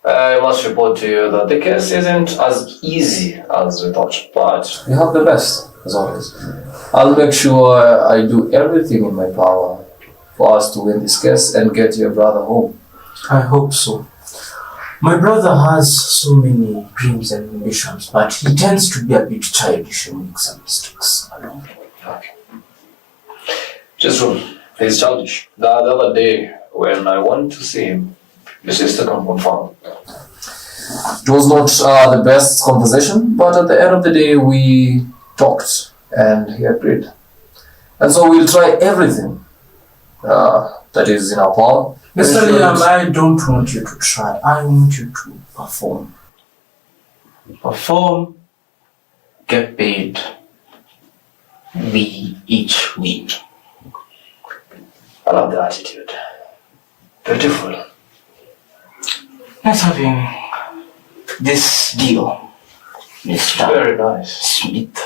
I must report to you that the case isn't as easy as we thought, but we have the best, as always. I'll make sure I do everything in my power for us to win this case and get your brother home. I hope so. My brother has so many dreams and ambitions, but he tends to be a bit childish and make some mistakes along. Okay. Just true. He's childish. The other day, when I went to see him, your sister can confirm. It was not the best conversation, but at the end of the day, we talked and he agreed. And so we'll try everything that is in our power. Mr. Liam, I don't want you to try. I want you to perform. Perform, get paid. We each win. I love the attitude. Beautiful. Let's having this deal, Mr. Very nice. Smith.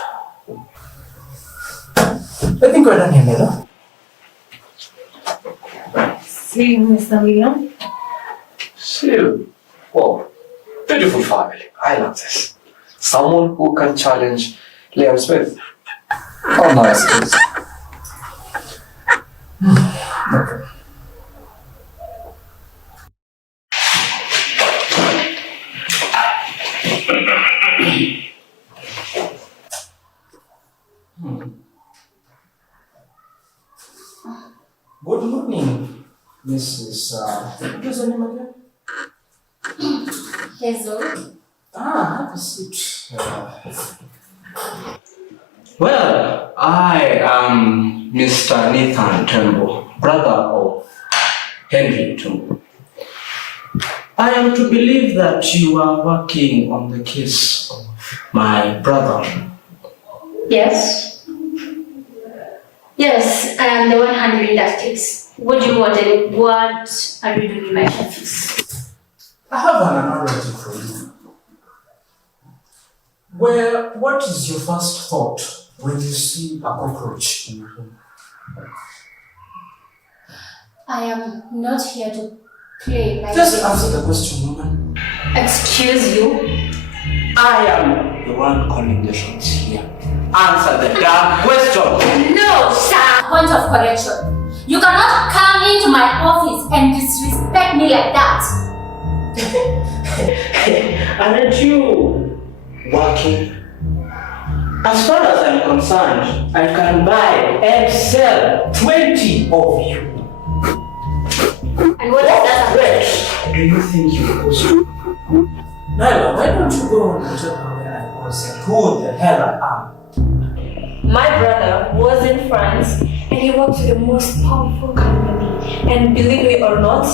I think we're done here, Mela. See you, Mr. Liam. See you. Wow. Beautiful family. I love this. Someone who can challenge Liam Smith. How nice it is. Okay. Good morning, Mrs. What is your name again? Hazel. Have a seat. Well, I am Mr. Nathan Tembo, brother of Henry Tembo. I am to believe that you are working on the case of my brother. Yes. Yes, I am the one handling that case. What do you want and what are you doing in my office? I have an analogy for you. What is your first thought when you see a cockroach in your home? I am not here to play my Just game. answer the question, woman. Excuse you? I am the one calling the shots here. Answer the damn question! No, sir! Point of correction. You cannot come into my office and disrespect me like that. Aren't you working? As far as I'm concerned, I can buy and sell 20 of you. And what is that? Where do you think you're supposed to? Nyla, why don't you go and tell her where I was and who the hell I am? My brother was in France and he worked with the most powerful company. And believe me or not,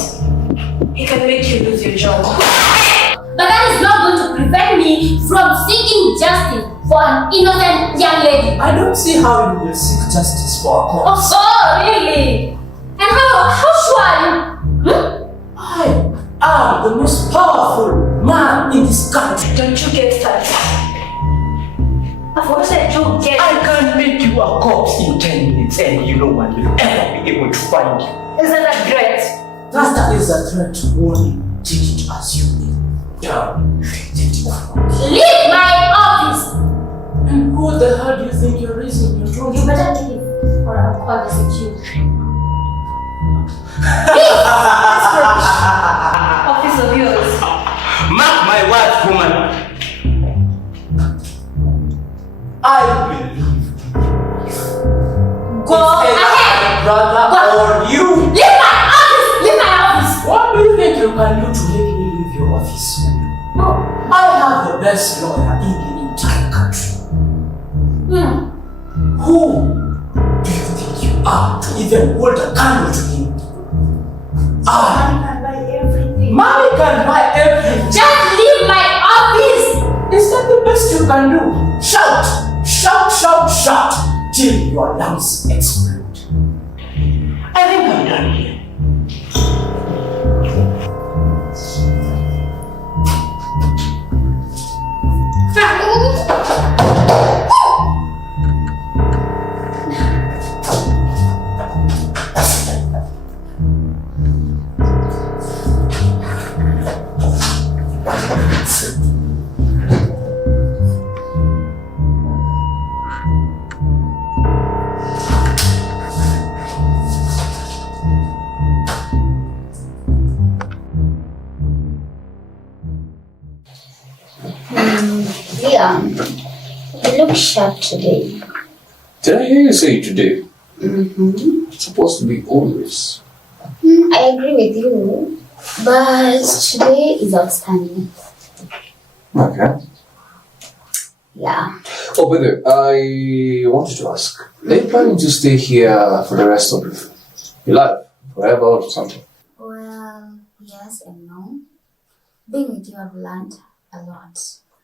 he can make you lose your job. But that is not going to prevent me from seeking justice for an innocent young lady. I don't see how you will seek justice for a corpse. Oh, really? And how sure are you? I am the most powerful man in this country. Don't you get started? Of course I do get I can make you a corpse in 10 minutes and no one will ever be able to find you. Is that a threat? That is a threat. Warning, take it as you will. Down. Leave my office! And who the hell do you think you're raising your throne? You better leave or I'll call the security. office of yours. Mark my words, woman. I believe Go ahead! brother or you. Leave my office! Leave my office! What do you think you can do to make me leave your office? No. I have the best lawyer in the entire country. Who do you think you are to even hold a candle to him? Mommy can buy everything. Mommy can buy everything. Just leave my office! Is that the best you can do? Shout! Shout, shout, shout till your lungs explode. I think I'm done here. sharp today. Did I hear you say today? Mm-hmm. It's supposed to be always. I agree with you, but today is outstanding. Okay. Yeah. Oh, by the way, I wanted to ask, are you planning to stay here for the rest of your life? Forever or something? Well, yes and no. Being with you, I've learned a lot.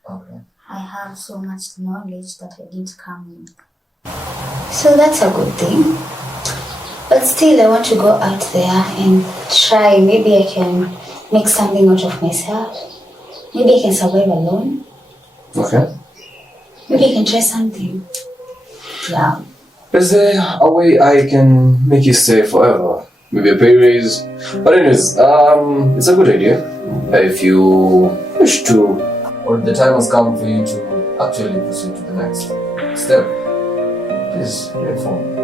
Okay. I have so much knowledge that I didn't come with. So that's a good thing. But still, I want to go out there and try. Maybe I can make something out of myself. Maybe I can survive alone. Okay. Maybe I can try something. Yeah. Is there a way I can make you stay forever? Maybe a pay raise? But anyways, it's a good idea. If you wish to, or the time has come for you to actually proceed to the next step, please inform me.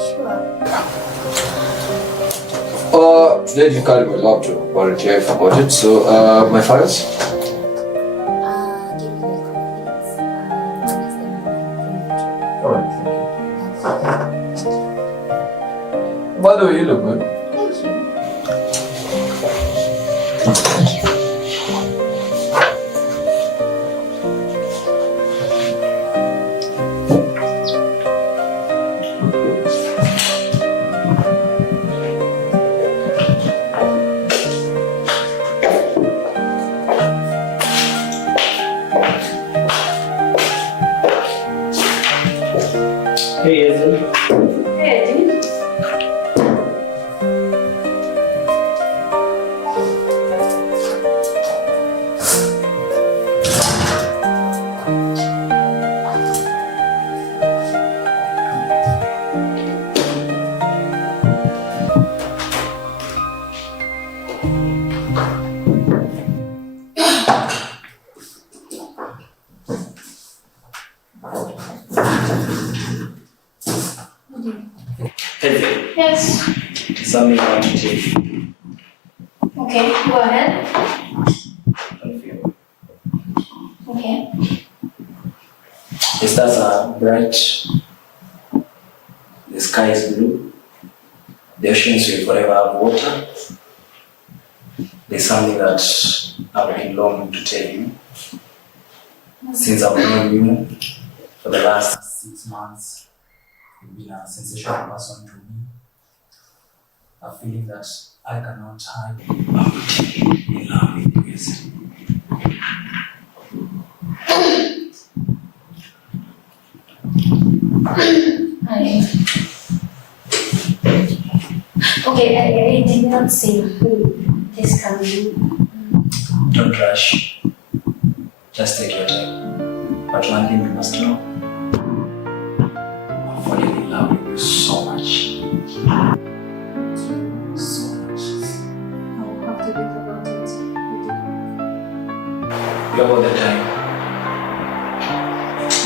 Sure. Today you carry my laptop, apparently I forgot it, so my files? Give me like 5 minutes. Alright, thank you. By the way, you look good. Thank you. Hey, Eddie. Hey, Eddie. Eddie, Yes. something I want to tell you. Okay, go ahead. Thank you. Okay. The stars are bright. The sky is blue. The oceans will forever have water. There's something that I've been longing to tell you. Since I've known you for the last 6 months, you've been a sensational person to me. A feeling that I cannot hide. I'm deeply in love with you. Okay, I did not say who this can be. Don't rush. Just take your time. But one thing you must know, I'm falling in love with you so much. So much. I will have to think about it. You have all the time.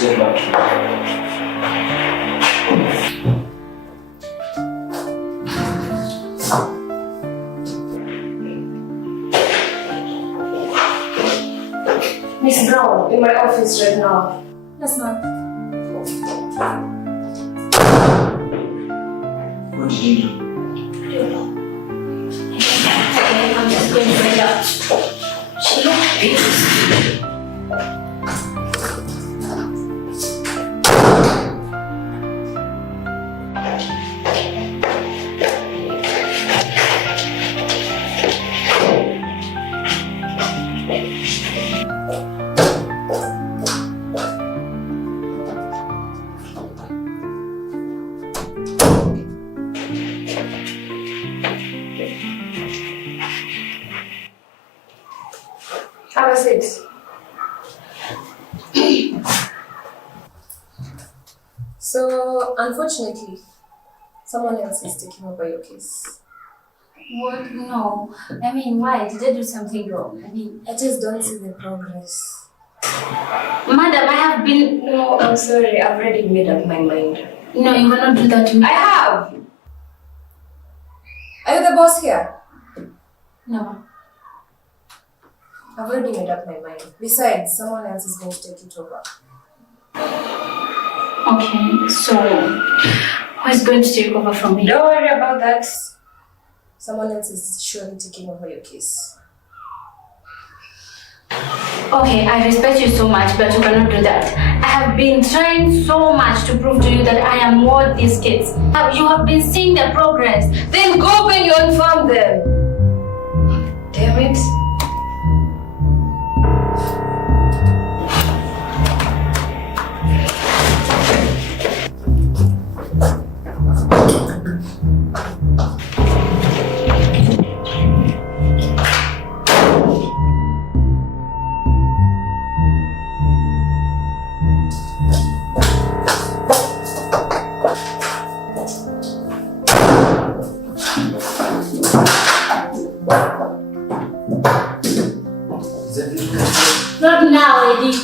Get back to Miss Brown, in my office right now. Yes, ma'am. What did you do? Okay, I'm just going to find out. She looked beautiful. Have a seat. So, unfortunately, someone else is taking over your case. What? No. I mean, why? Did I do something wrong? I mean, I just don't see the progress. Madam, I have been. No, I'm sorry. I've already made up my mind. No, you cannot do that to me. I have. Are you the boss here? No. I've already made up my mind. Besides, someone else is going to take it over. Okay, so who is going to take over from me? Don't worry about that. Someone else is surely taking over your case. Okay, I respect you so much, but you cannot do that. I have been trying so much to prove to you that I am worth these kids. You have been seeing the progress. Then go when you inform them. Damn it. Not now, Eddie.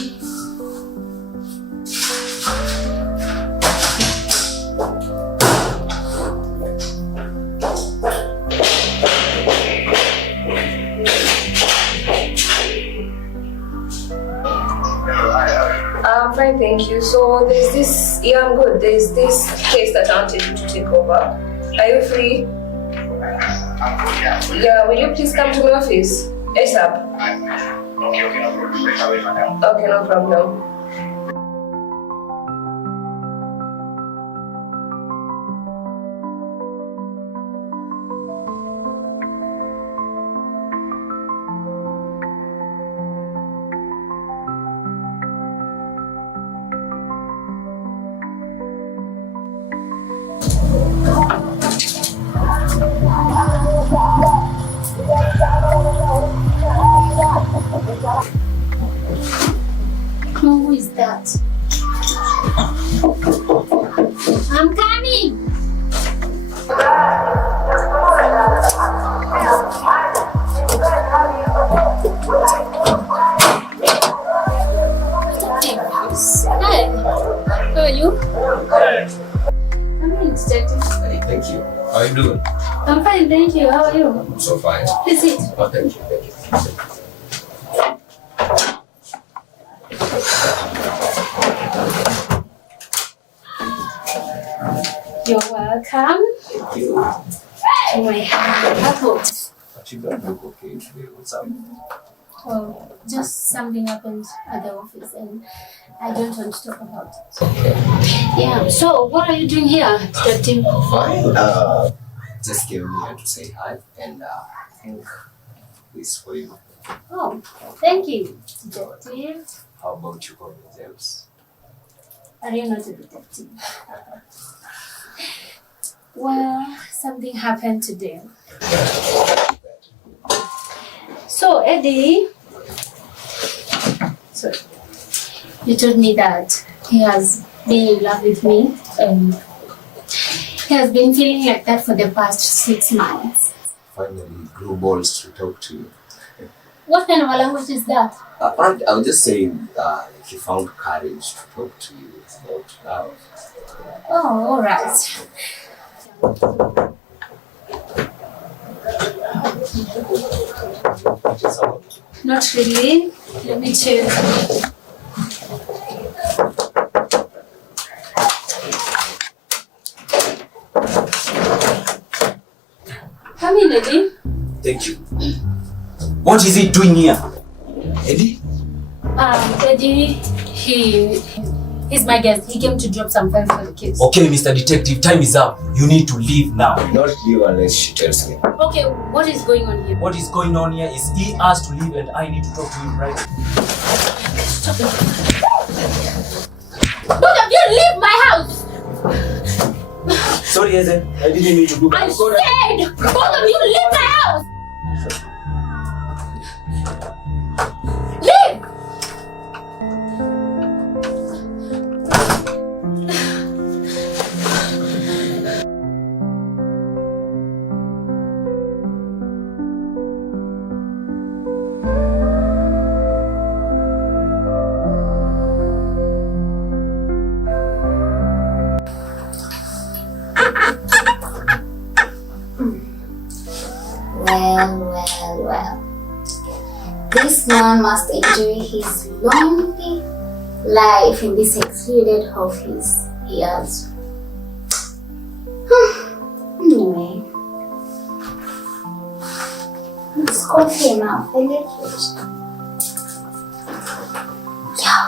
I'm fine, thank you. So there's this, yeah, I'm good. There's this case that I wanted you to take over. Are you free? Yeah, will you please come to my office? ASAP. Okay, no problem. Okay, no problem. Who is that? I'm coming. Hi. How are you? Come in, detective. Hey, thank you. How are you doing? I'm fine, thank you. How are you? I'm so fine. Please sit. Oh, thank you. Thank you. You're welcome. Thank you. To my household. But you don't look okay today. What's up? Well, just something happened at the office and I don't want to talk about it. Okay. Yeah, so what are you doing here, detective? Fine. Just came here to say hi, and I think this for you. Oh, thank you, detective. How about you call me James? Are you not a detective? Well, something happened today. So, Eddie, sorry, you told me that he has been in love with me and he has been feeling like that for the past 6 months. Finally, grew balls to talk to you. What kind of a language is that? I was just saying he found courage to talk to you about love. Oh, all right. Not really. Let me check. Come in, Eddie. Thank you. What is he doing here? Eddie? Eddie, he's my guest. He came to drop some files for the kids. Okay, Mr. Detective, time is up. You need to leave now. Not leave unless she tells me. Okay, what is going on here? What is going on here is he asked to leave and I need to talk to him right. Stop it. Both of you leave my house! Sorry, Ezen. I didn't mean to do that. I said, both of you leave my house! Leave! Well. This man must enjoy his lonely life in this secluded office. Yes. Anyway. It's coffee now. I like it. Yeah.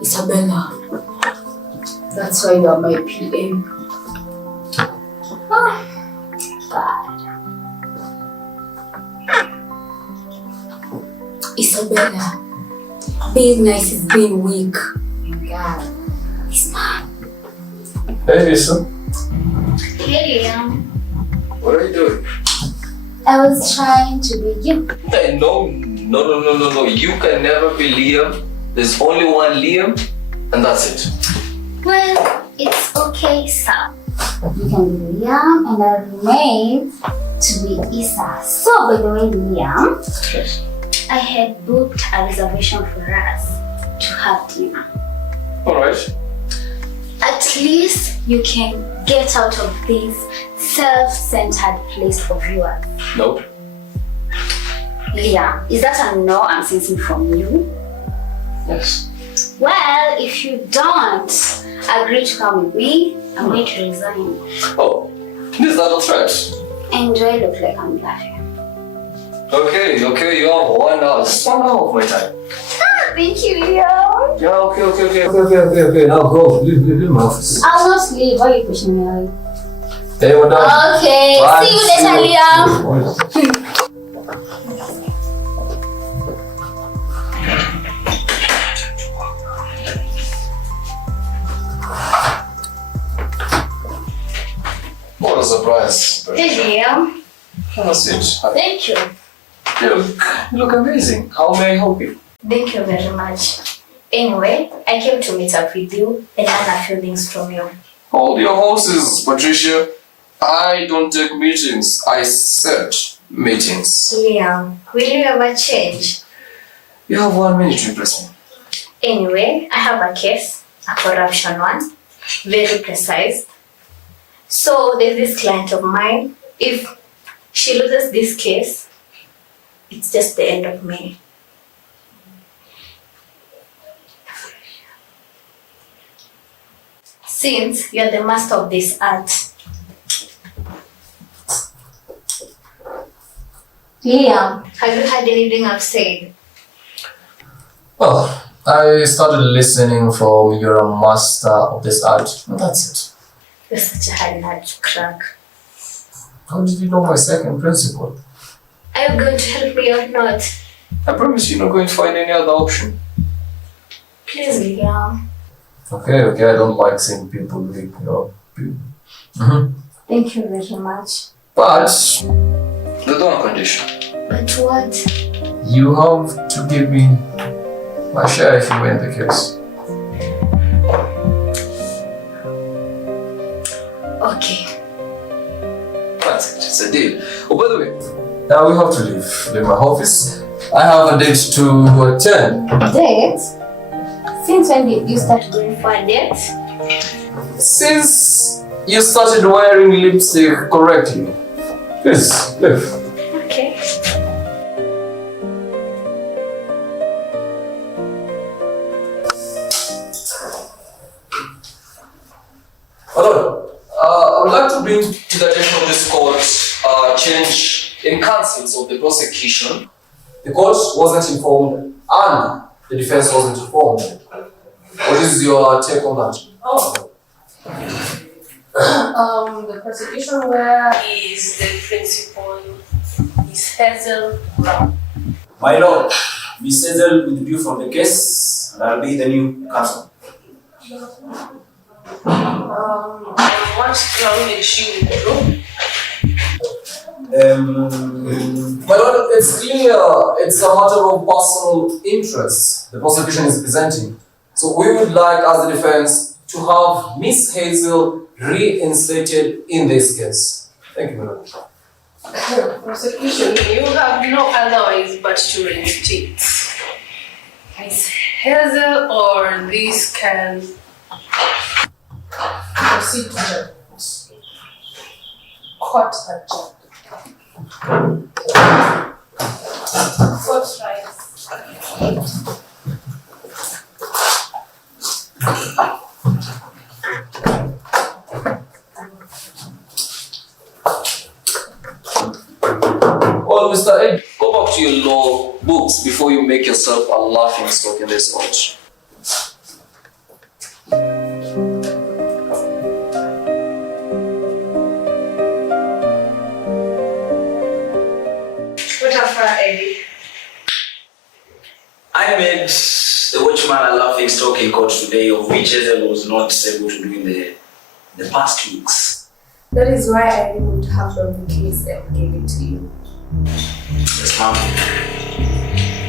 Isabella. That's why you are my PM. Oh, God. Isabella. Being nice is being weak. God. This man. Hey, Lisa. Hey, Liam. What are you doing? I was trying to be you. Hey, no. You can never be Liam. There's only one Liam, and that's it. Well, it's okay, Sam. You can be Liam, and I'll remain to be Isa. So, by the way, Liam, Yes. I had booked a reservation for us to have dinner. Alright. At least you can get out of this self-centered place of yours. Nope. Liam, is that a no I'm sensing from you? Yes. Well, if you don't agree to come with me, I'm going to resign. Oh, is that a threat? And do I look like I'm bluffing? Okay, you have 1 hour. Just 1 hour of my time. Thank you, Liam. Yeah, okay. Now go. Leave my office. I'll not leave. Why are you pushing me away? Hey, we're done. Okay, Bye. see you later, Liam. What a surprise. Hey, Liam. Have a seat. Thank you. You look amazing. How may I help you? Thank you very much. Anyway, I came to meet up with you and learn a few things from you. Hold your horses, Patricia. I don't take meetings. I set meetings. Liam, will you ever change? You have 1 minute to impress me. Anyway, I have a case, a corruption one, very precise. So there's this client of mine. If she loses this case, it's just the end of me. Since you're the master of this art. Liam, have you heard anything I've said? Well, I started listening from you're a master of this art, and that's it. You're such a hard nut to crack. How did you know my second principle? Are you going to help me or not? I promise you're not going to find any other option. Please, Liam. Okay, I don't like seeing people weak, Thank you very much. But there's one condition. But what? You have to give me my share if you win the case. Okay. That's it, it's a deal. Oh, by the way, now we have to leave my office. I have a date to attend. Date? Since when did you start going for a date? Since you started wearing lipstick correctly. Please, leave. Okay. Hello. I would like to bring to the attention of this court a change in counsels of the prosecution. The court wasn't informed and the defense wasn't informed. What is your take on that? Oh. The prosecution where is the principal, Miss Hazel Brown. My lord, Miss Hazel withdrew from the case and I'll be the new counsel. What long did she withdraw? My lord, it's clear it's a matter of personal interest the prosecution is presenting. So we would like, as the defense, to have Miss Hazel reinstated in this case. Thank you, my lord. Prosecution, you have no other ways but to reinstate Miss Hazel, or this can proceed to the court adjourned. Court rise. Well, Mr. Ed, go back to your law books before you make yourself a laughing stock in this court. What affair, Eddie? I made the watchman a laughing stock in court today, of which Hazel was not able to do in the past weeks. That is why I removed her from the case and gave it to you. Yes, ma'am.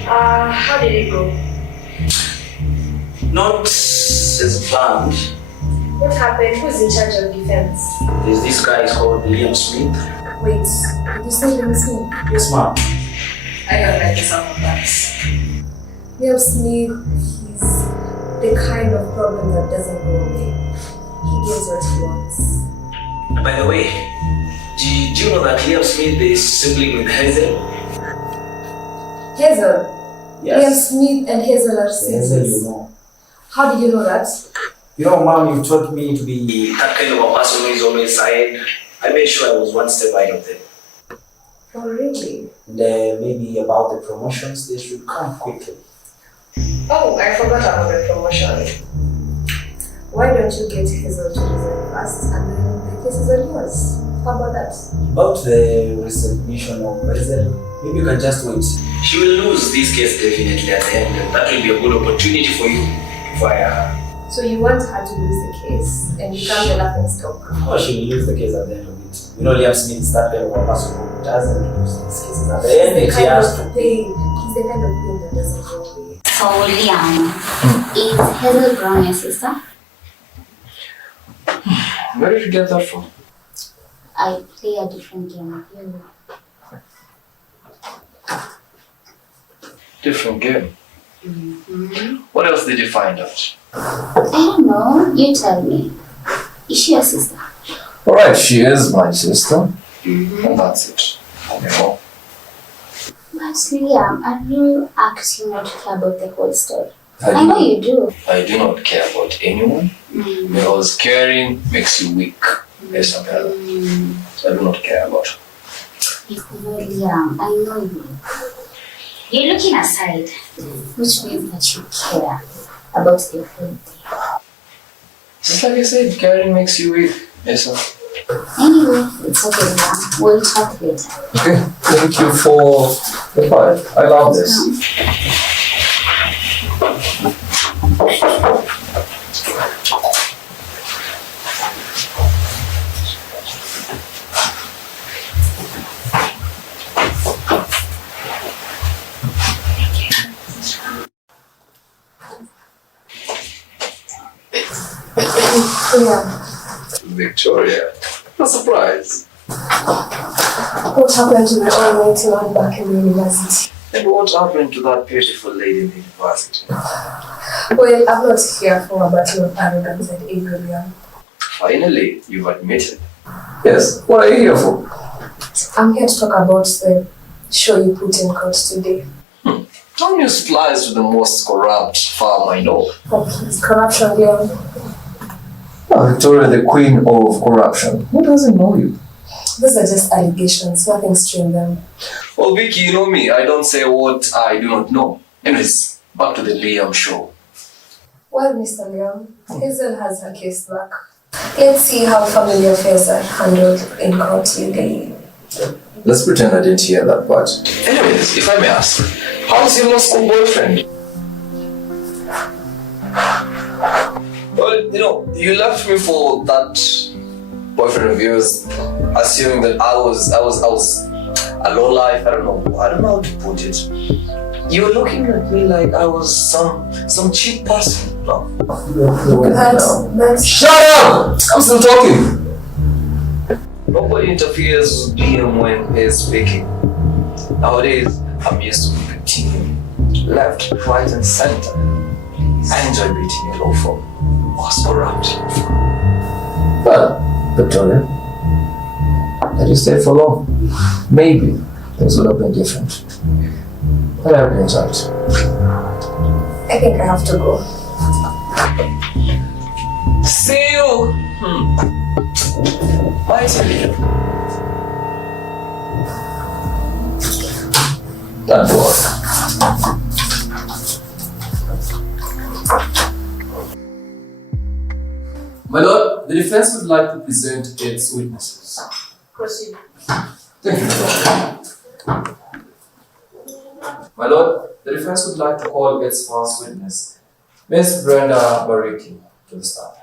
How did it go? Not as planned. What happened? Who's in charge of defense? There's this guy called Liam Smith. Wait, did you say Liam Smith? Yes, ma'am. I don't like the sound of that. Liam Smith, he's the kind of problem that doesn't go away. He gets what he wants. By the way, do you know that Liam Smith is sibling with Hazel? Hazel? Yes. Liam Smith and Hazel are Hazel, sisters. you know. How did you know that? You know, ma'am, you taught me to be that kind of a person who is always side. I made sure I was one step ahead of them. Oh, really? And maybe about the promotions, they should come quickly. Oh, I forgot about the promotion. Why don't you get Hazel to resign first and then the case is all yours? How about that? About the resignation of Hazel, maybe you can just wait. She will lose this case definitely at the end, and that will be a good opportunity for you to fire her. So you want her to lose the case and become the laughing stock? Oh, she will lose the case at the end of it. You know, Liam Smith is that kind of a person who doesn't lose these cases. At the end, he has to pay. He's the kind of pain that doesn't go away. So, Liam, is Hazel Brown your sister? Where did you get that from? I play a different game with you. Different game. Mm-hmm. What else did you find out? I don't know. You tell me. Is she your sister? Alright, she is my sister. Mm-hmm. And that's it. You know. But Liam, are you acting not to care about the whole story? I do know you do. I do not care about anyone because caring makes you weak. Yes, something like that. So I do not care about her. Liam, I know you. You're looking aside, which means that you care about the whole thing. Just like I said, caring makes you weak. Yes, sir. Anyway, it's okay, Liam. We'll talk later. Okay, thank you for the fight. I love this. Yeah. Victoria, a surprise. What happened to the all-night man back in the university? And what happened to that beautiful lady in the university? Well, I'm not here for a battle of arrogance and ego, Liam. Finally, you've admitted. Yes, what are you here for? I'm here to talk about the show you put in court today. How news flies to the most corrupt farm I know? Oh, it's corruption, Liam. Oh, Victoria, the queen of corruption. Who doesn't know you? Those are just allegations, nothing strange them. Well, Vicky, you know me. I don't say what I do not know. Anyways, back to the Liam show. Well, Mr. Liam, Hazel has her case back. Let's see how family affairs are handled in court legally. Let's pretend I didn't hear that part. Anyways, if I may ask, how's your law school boyfriend? Well, you know, you left me for that boyfriend of yours, assuming that I was a low life. I don't know how to put it. You were looking at me like I was some cheap person. No. That's Shut up! I'm still talking. Nobody interferes with Liam when he's speaking. Nowadays, I'm used to beating left, right, and center. I enjoy beating your law firm. Was corrupt. Well, Victoria, had you stayed for long, maybe things would have been different. But I really enjoyed it. I think I have to go. See you! Bye, Celia. That was. My lord, the defense would like to present its witnesses. Proceed. Thank you, my lord. My lord, the defense would like to call its first witness, Miss Brenda Bariki, to the stand.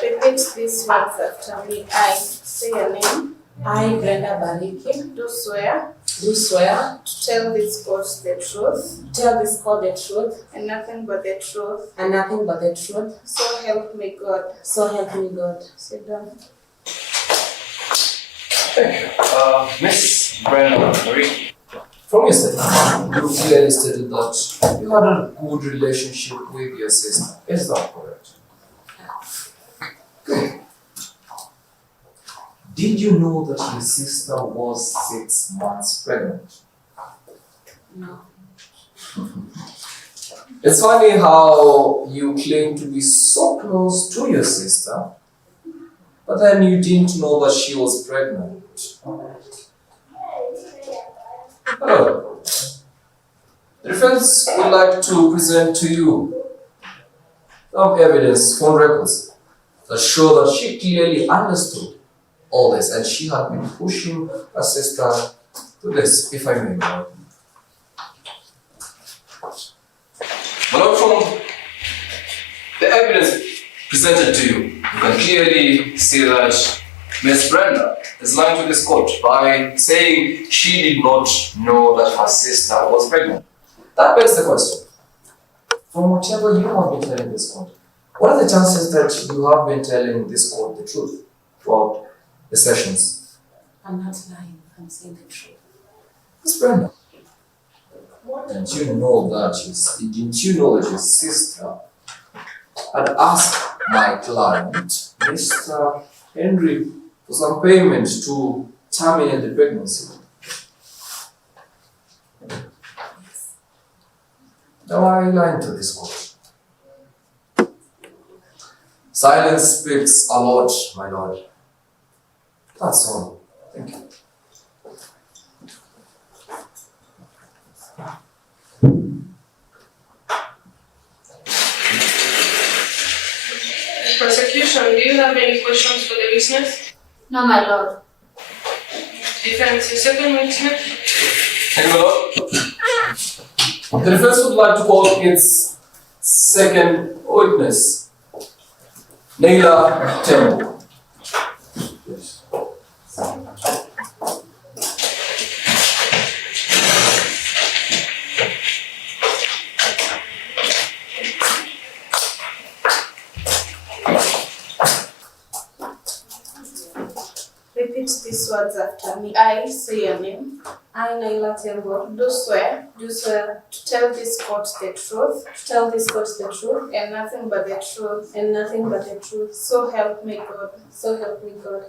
Repeat these words after me. I say your name. I, Brenda Bariki, Do swear do swear to tell this court the truth to tell this court the truth and nothing but the truth. and nothing but the truth. So help me God. So help me God. Sit down. Thank you. Miss Brenda Bariki, from your statement, you clearly stated that you had a good relationship with your sister. Is that correct? Good. Did you know that your sister was 6 months pregnant? No. It's funny how you claim to be so close to your sister, but then you didn't know that she was pregnant. Hello. The defense would like to present to you some evidence from records that show that she clearly understood all this and she had been pushing her sister to this, if I may. My lord, from the evidence presented to you, you can clearly see that Miss Brenda is lying to this court by saying she did not know that her sister was pregnant. That begs the question. From whatever you have been telling this court, what are the chances that you have been telling this court the truth throughout the sessions? I'm not lying. I'm saying the truth. Miss Brenda, didn't you know that your sister had asked my client, Mr. Henry, for some payment to terminate the pregnancy? Now why are you lying to this court? Silence speaks a lot, my lord. That's all. Thank you. Prosecution, do you have any questions for the witness? No, my lord. Defense, your second witness? Thank you, my lord. The defense would like to call its second witness, Naila Tembo. Yes. Repeat these words after me. I say your name. I, Naila Tembo, Do swear do swear to tell this court the truth to tell this court the truth and nothing but the truth. and nothing but the truth. So help me God. So help me God.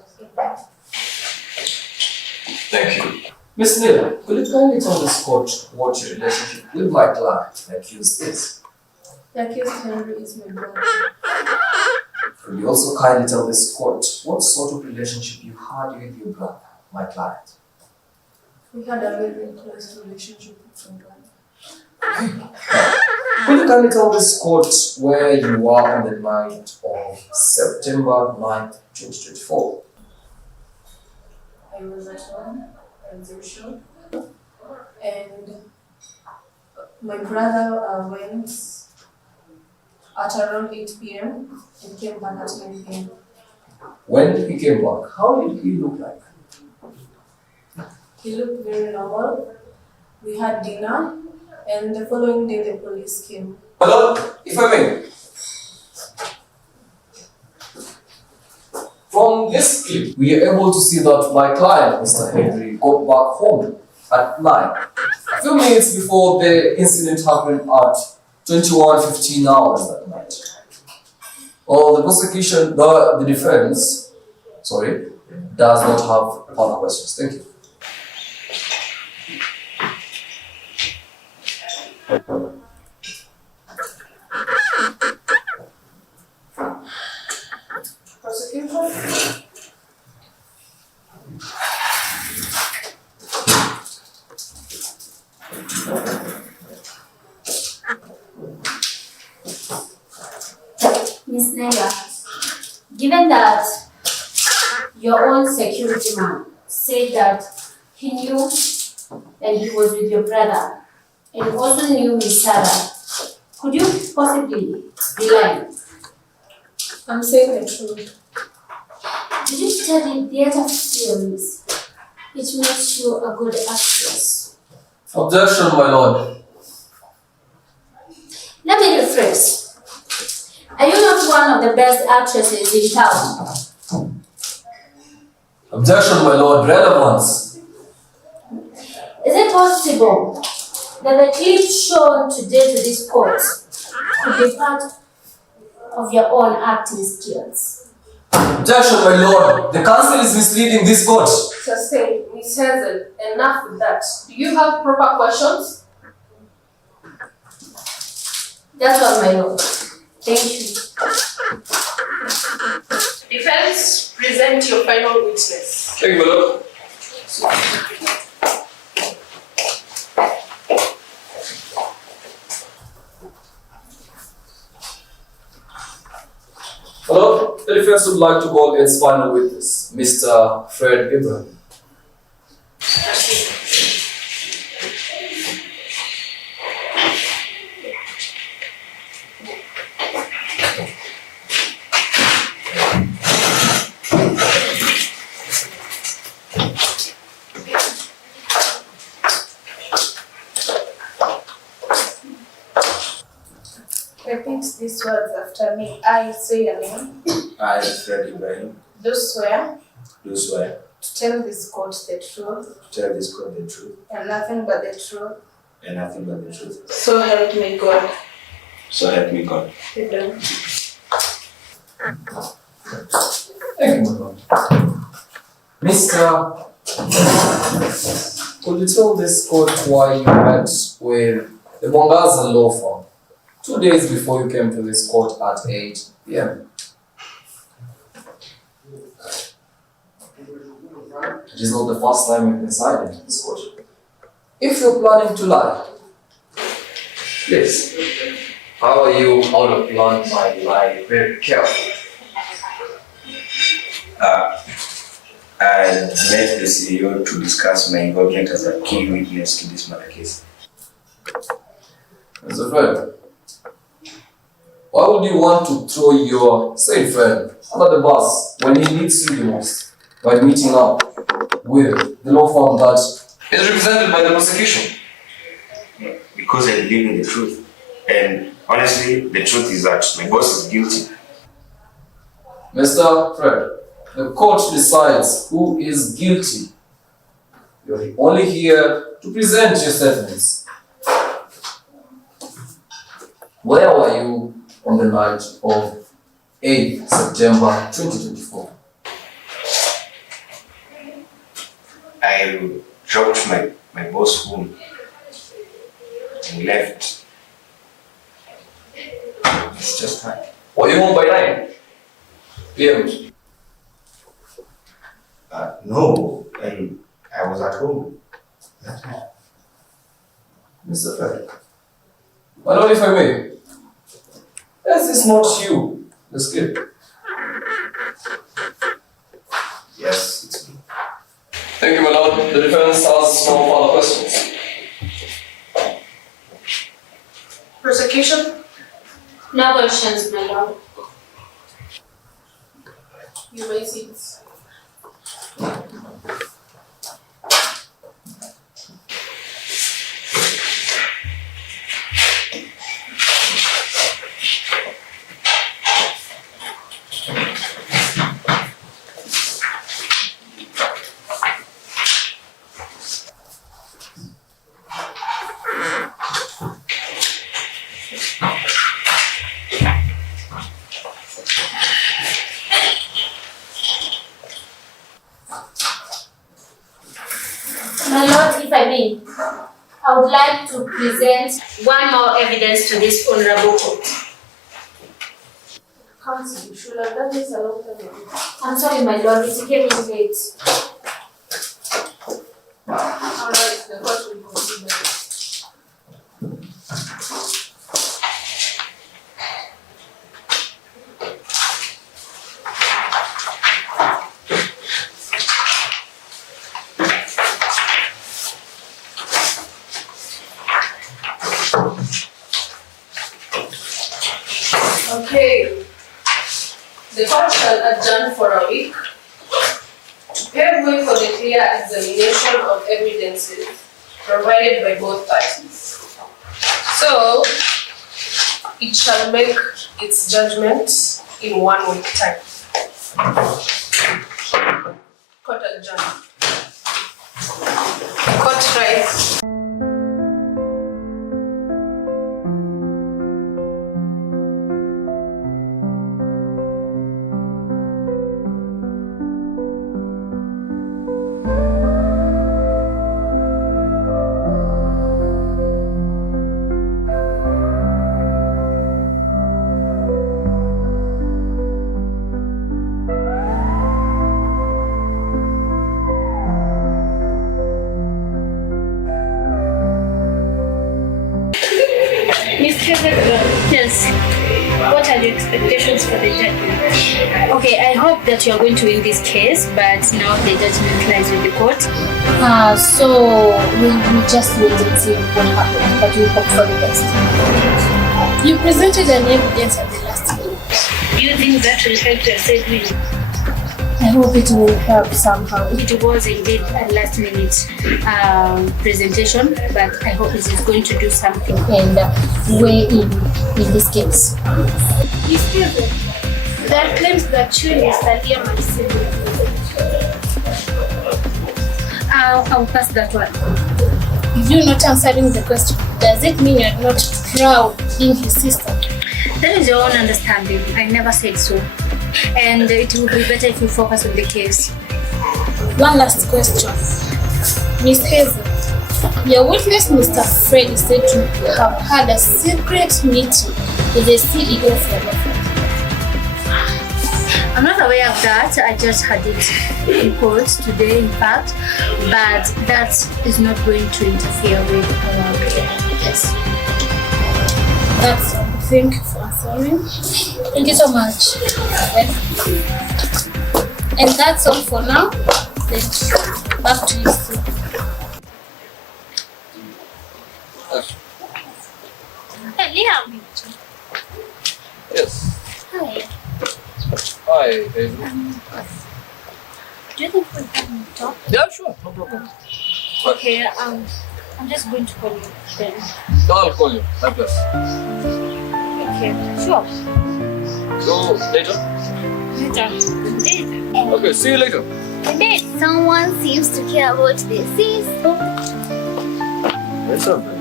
Thank you. Miss Naila, could you kindly tell this court what your relationship with my client, the accused, is? The accused Henry is my brother. Could you also kindly tell this court what sort of relationship you had with your brother, my client? We had a very close relationship with my brother. Could you kindly tell this court where you were on the night of September 9th, 2024? I was at home, as usual, and my brother went at around 8 p.m. and came back at 9 p.m. When he came back, how did he look like? He looked very normal. We had dinner, and the following day the police came. Hello, if I may. From this clip, we are able to see that my client, Mr. Henry, got back home at 9. few minutes before the incident happened at 21:15 hours that night. Well, the prosecution, the defense, does not have further questions. Thank you. Prosecution? Miss Naylor, given that your own security man said that he knew that he was with your brother and also knew Miss Sarah, could you possibly be lying? I'm saying the truth. Did you study theater films? It makes you a good actress. Objection, my lord. Let me rephrase. Are you not one of the best actresses in town? Objection, my lord. Relevance. Is it possible that the clip shown today to this court could be part of your own acting skills? Objection, my lord. The counsel is misleading this court. Sustained. Miss Hazel, enough with that. Do you have proper questions? That's all, my lord. Thank you. Defense, present your final witness. Thank you, my lord. Hello, the defense would like to call its final witness, Mr. Fred Ibrahim. Repeat these words after me. I say your name. I, Fred Ibrahim, Do swear do swear to tell this court the truth to tell this court the truth and nothing but the truth. and nothing but the truth. So help me God. So help me God. Sit down. Thank you, my lord. Mr. Could you tell this court why you met with the Mwangaza law firm 2 days before you came to this court at 8 p.m.? It is not the first time you've been silent in this court. If you're planning to lie, please, how are you out of line by lie very carefully? I met the CEO to discuss my involvement as a key witness to this murder case. Mr. Fred, why would you want to throw your said friend under the bus when he needs you the most by meeting up with the law firm that is represented by the prosecution? Because I believe in the truth. And honestly, the truth is that my boss is guilty. Mr. Fred, the court decides who is guilty. You're only here to present your statements. Where were you on the night of 8 September 2024? I dropped my boss home and left. It's just time. Were you home by 9 p.m.? No, I was at home. Mr. Fred, my lord, if I may, this is not you, the script. Yes, it's me. Thank you, my lord. The defense has no further questions. Prosecution? No questions, my lord. You may sit. I would like to present one more evidence to this honorable court. Counsel, you should have done this a long time ago. I'm sorry, my lord, it came in late. Alright, the court will consider it. Okay. The court shall adjourn for a week to pave way for the clear examination of evidences provided by both parties. So, it shall make its judgment in 1 week time. Court adjourned. Court rise. Yes. What are your expectations for the judgment? Okay, I hope that you are going to win this case, but now the judgment lies with the court. So we just wait and see what happens, but we hope for the best. You presented an evidence at the last minute. Do you think that will help your side win? I hope it will help somehow. It was indeed a last minute presentation, but I hope it is going to do something. And weigh in this case. Excuse me. There are claims that you, Mr. Liam, are deceiving. I'll pass that one. If you're not answering the question, does it mean you're not proud being his sister? That is your own understanding. I never said so. And it will be better if you focus on the case. One last question. Miss Hazel, your witness, Mr. Fred, is said to have had a secret meeting with the CEO of your law firm. I'm not aware of that. I just had it in court today, in fact. But that is not going to interfere with our case. That's all. Thank you for answering. Thank you so much. And that's all for now. Thank you. Back to you soon. Hey, Liam. Yes. Hi. Hi, Hazel. Do you think we can talk? Yeah, sure. No problem. Okay, I'm just going to call you then. I'll call you. God bless. Okay, sure. So, later? Later. Okay, see you later. Indeed, someone seems to care about this. There's something.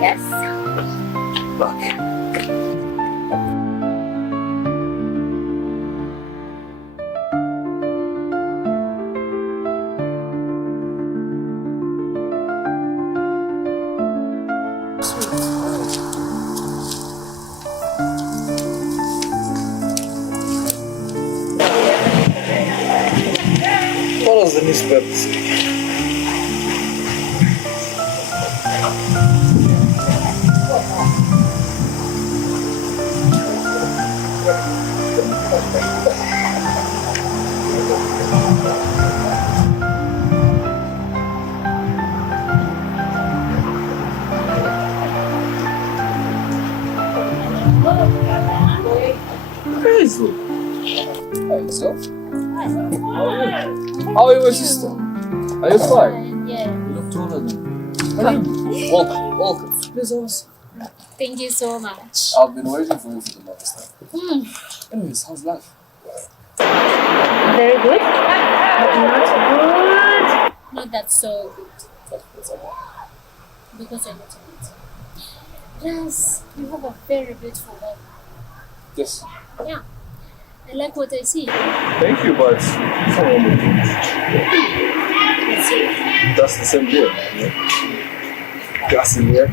Yes. Back. What does the newspaper say? Hazel. Hey, so? How are you? How are you, my sister? Are you fine? Yeah. You look taller than me. Welcome, welcome. Please also. Thank you so much. I've been waiting for you for the longest time. Anyways, how's life? Very good. But not good. Not that so good. Because I'm not a bit. Yes, you have a very beautiful life. Yes. Yeah. I like what I see. Thank you, but for all the things. That's the same deal. Yeah? Castle here.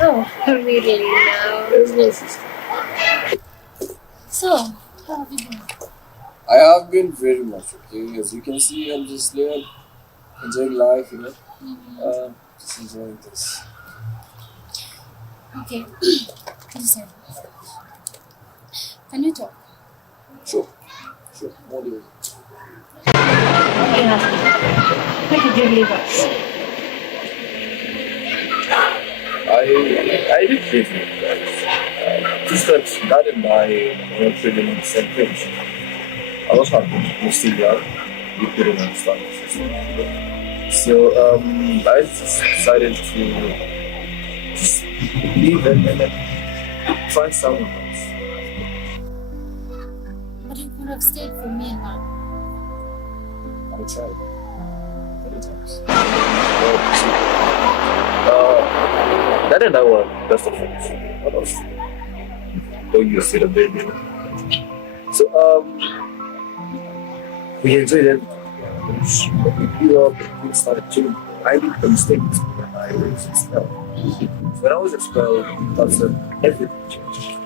Oh, really now? There's no sister. So, how have you been? I have been very much okay. As you can see, I'm just there, enjoying life, just enjoying this. Okay. Listen. Can you talk? Sure. What do you Yeah. Where did you leave us? I did leave you guys. Just that Dad and I were not really on the same page. I was happy. We're still young. We couldn't understand the system. So I just decided to just leave and then find someone else. But you could have stayed for me and Mom. I tried many times. Dad and I were best of friends. What else? Don't you see the baby? So we enjoyed it. When we grew up, we started chilling. I made the mistakes when I was expelled. When I was expelled, that's when everything changed.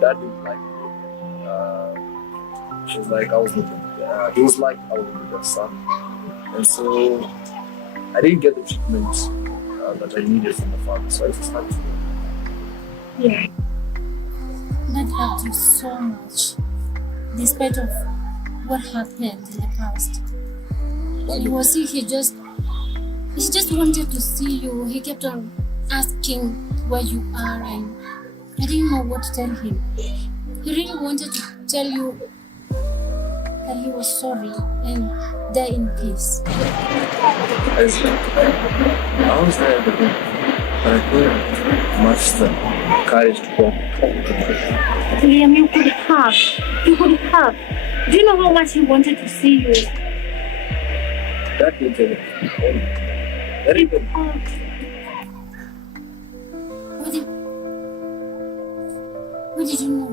Dad didn't like me. She was like, he was like, I was their son. And so I didn't get the treatment that I needed from the father, so I just had to go. Yeah. Dad loved you so much, despite of what happened in the past. When he was sick, he just wanted to see you. He kept on asking where you are, and I didn't know what to tell him. He really wanted to tell you that he was sorry and die in peace. I was there, but I couldn't much the courage to go. Liam, you could have. Do you know how much he wanted to see you? That didn't tell me. That didn't. What did you know?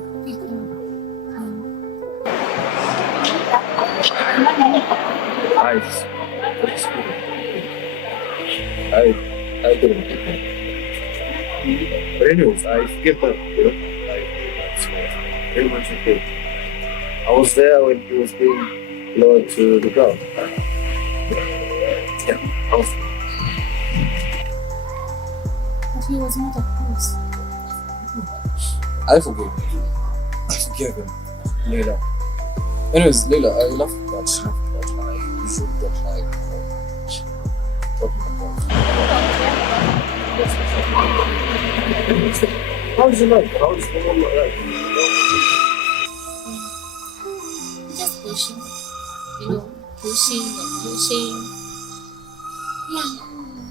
I couldn't pick him. But anyways, I skipped up, That's pretty much okay. I was there when he was being lowered to the ground. Yeah, I was. But he was not at peace. I forgave him. I forgave him. Layla. Anyways, Layla, I love that. You should get like talking about. How's your life? How's the whole life? Just pushing. Pushing. Yeah.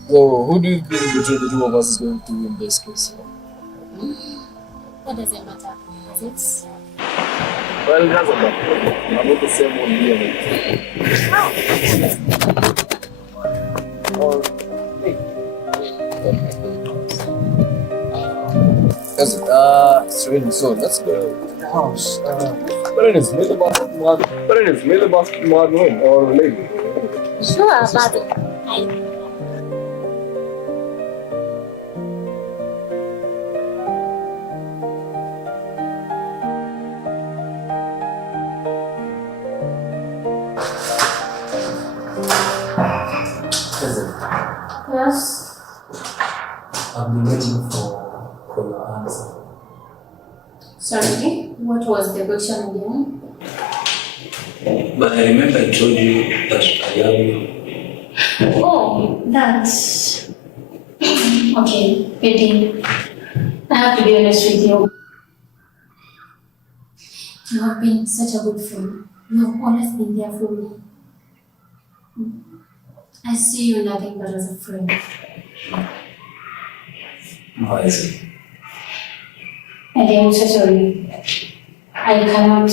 So, who do you think between the two of us is going to win this case? What does it matter? Is it? Well, it doesn't matter. I'm not the same one here. It's raining, so let's go to the house. But it is made the basketball win or lady. Sure, but Yes. I've been waiting for your answer. Sorry, what was the question again? But I remember I told you that I love you. Oh, that's okay, Eddie. I have to be honest with you. You have been such a good friend. You have always been there for me. I see you nothing but as a friend. How is it? Eddie, I'm so sorry. I cannot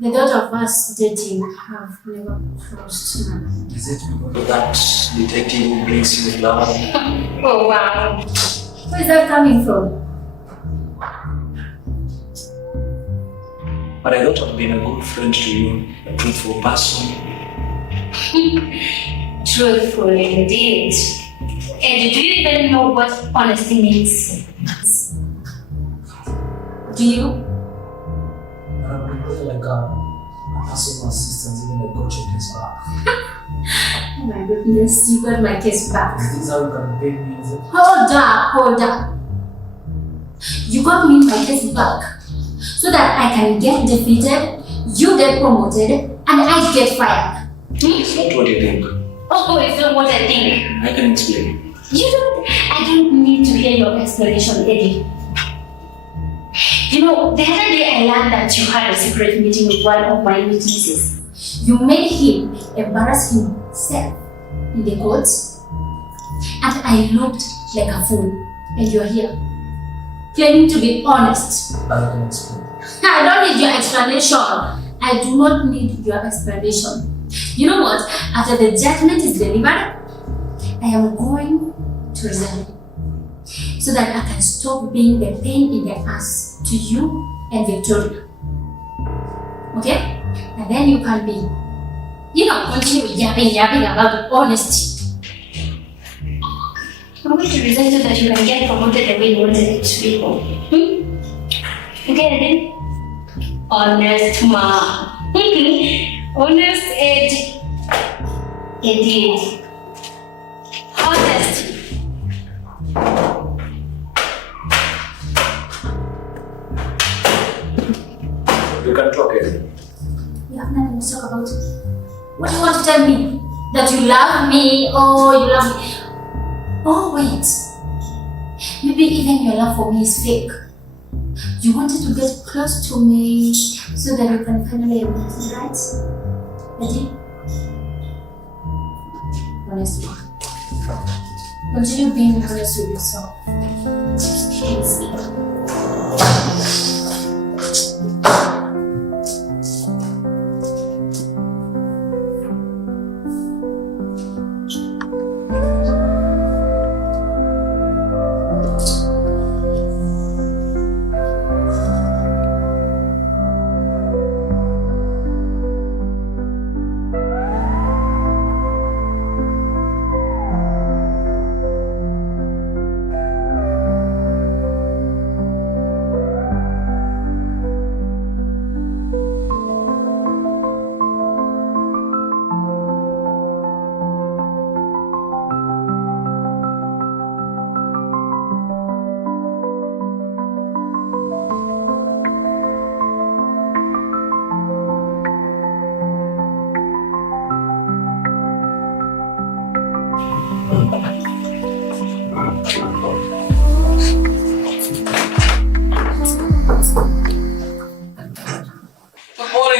the thought of us dating have never crossed my mind. Is it because of that detective who brings you love? Oh wow. Where is that coming from? But I thought I've been a good friend to you, a truthful person. truthful indeed. And do you even know what honesty means? Do you? I'm really like a personal assistant, even a coach case back. Oh my goodness, you got my case back. Is this how you can pay me? Is it? Hold up. You got me my case back so that I can get defeated, you get promoted, and I get fired. It's not what you think. Oh, it's not what I think. I can explain. I don't need to hear your explanation, Eddie. You know, the other day I learned that you had a secret meeting with one of my witnesses. You made him embarrass himself in the court, and I looked like a fool, and you're here, claiming to be honest. I can explain. I don't need your explanation. I do not need your explanation. You know what? After the judgment is delivered, I am going to resign so that I can stop being the pain in the ass to you and Victoria. Okay? And then you can be, continue yapping about honesty. I'm going to resign so that you can get promoted the way you wanted it to be. You get it? Honest ma. Honest Eddie. Eddie. Honest. You can talk, Eddie. You have nothing to talk about. What do you want to tell me? That you love me? Oh, you love me. Oh, wait. Maybe even your love for me is fake. You wanted to get close to me so that you can finally admit it, right? Eddie? Honestly. Continue being honest with yourself. Please.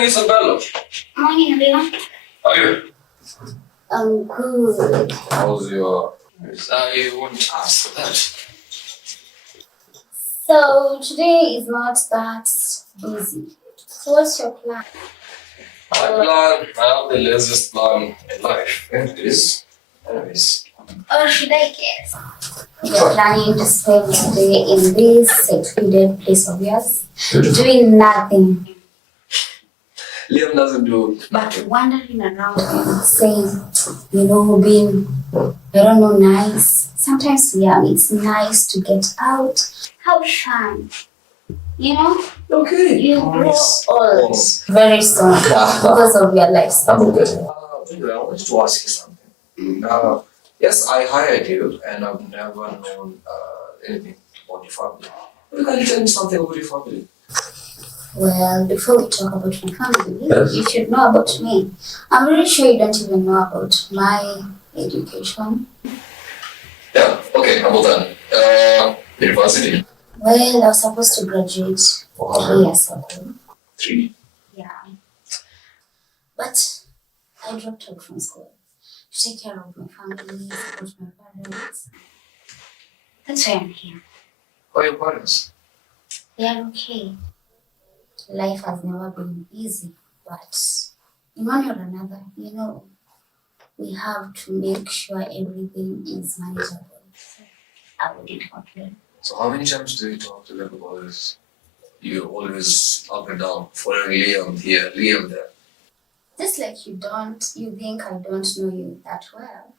Isabella. Morning, everyone. How are you? I'm good. How's your... I won't ask that. So, today is not that busy. So, what's your plan? I have the laziest plan in life. And it is. Anyways. Or should I guess? You're planning to spend your day in this secluded place of yours, doing nothing. Liam doesn't do But wandering around and saying, being, nice. Sometimes, it's nice to get out, have fun. Okay. You grow Nice. old very soon because of your lifestyle. I'm okay. I wanted to ask you something. Yes, I hired you, and I've never known anything about your family. Can you tell me something about your family? Well, before we talk about my family, Yes. you should know about me. I'm really sure you don't even know about my education. Yeah, okay, how about that? University. Well, I was supposed to graduate 3 years ago. 3. Yeah. But I dropped out from school to take care of my family, support my parents. That's why I'm here. How are your parents? They are okay. Life has never been easy, but in one or another, we have to make sure everything is manageable. I wouldn't complain. So how many times do you talk to them about this? You're always up and down, following Liam here, Liam there. Just like you think I don't know you that well,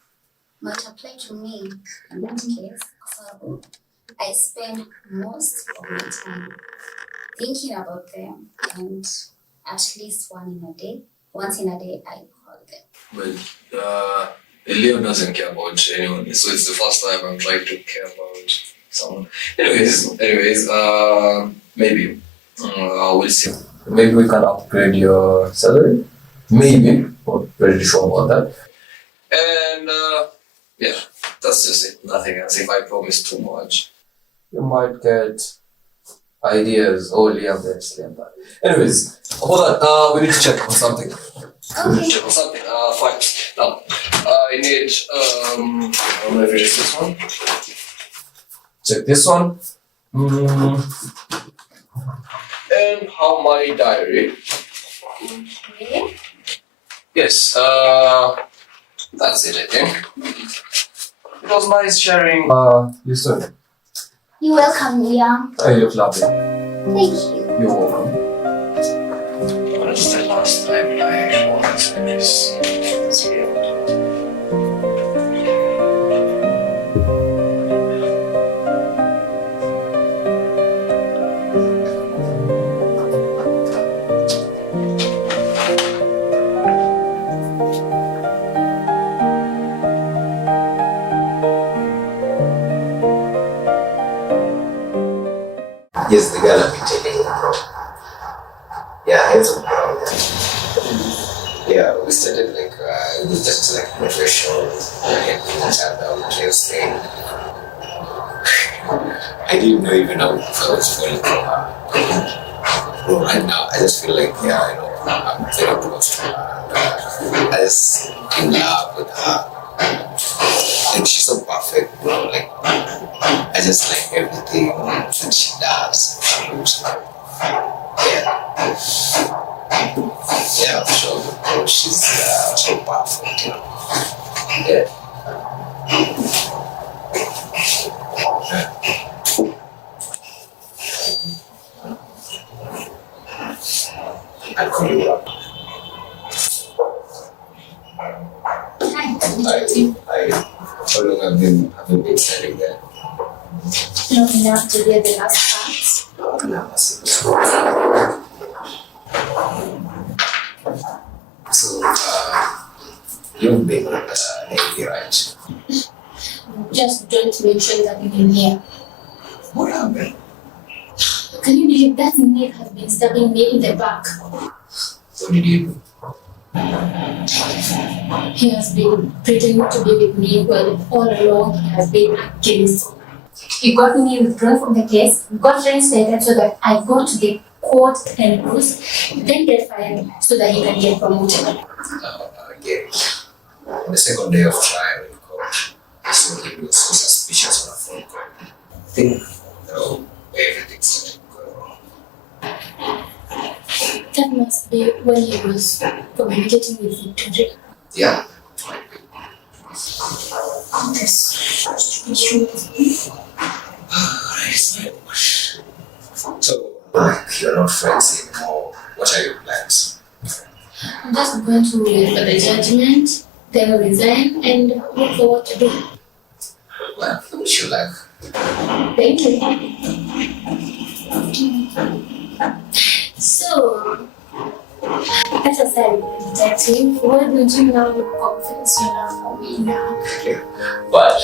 might apply to me in that case. So I spend most of my time thinking about them, and at least once in a day, I call them. Well, Leo doesn't care about anyone, so it's the first time I'm trying to care about someone. Anyways, maybe we'll see. Maybe we can upgrade your salary. Maybe, not pretty sure about that. And yeah, that's just it. Nothing else. If I promise too much, you might get ideas. Oh, Liam, this, Liam, that. Anyways, hold on. We need to check on something. Okay. Check on something. Fine. Now, I need. I don't know if it is this one. Check this one. And how my diary. Okay. Yes. That's it. I think. It was nice sharing. You soon. You're welcome, Liam. You look lovely. Thank you. You're welcome. That's the last time I was in this field. Yes, the girl I've been telling you about. Yeah, handsome girl. Yeah, we started like, it was just like professional, like, each other, just thing. I didn't know even how I was falling for her. But right now, I just feel like, yeah, I know, I'm very close to her. And, I just in love with her. And she's so perfect, bro. Like, I just like everything that she does. Yeah. Yeah, I'm sure. Bro, she's so perfect, you know. Yeah. I'll call you up. How long have you been standing there? Long enough to hear the last part. So, you've been Navy, right? Just don't mention that in here. What happened? Can you believe that Nick has been stabbing me in the back? What did you do? He has been pretending to be with me while all along he has been against. He got me withdrawn from the case, got reinstated so that I go to the court and lose, then get fired so that he can get promoted. Again, on the second day of trial in court, I saw him was so suspicious on a phone call. I think, everything started going wrong. That must be when he was communicating with Victoria. Yeah. Yes. So, you're not friends anymore. What are your plans? I'm just going to wait for the judgment, then resign and look for what to do. Well, I wish you luck. Thank you. So, as I said, detective, why don't you now confess your love for me now? But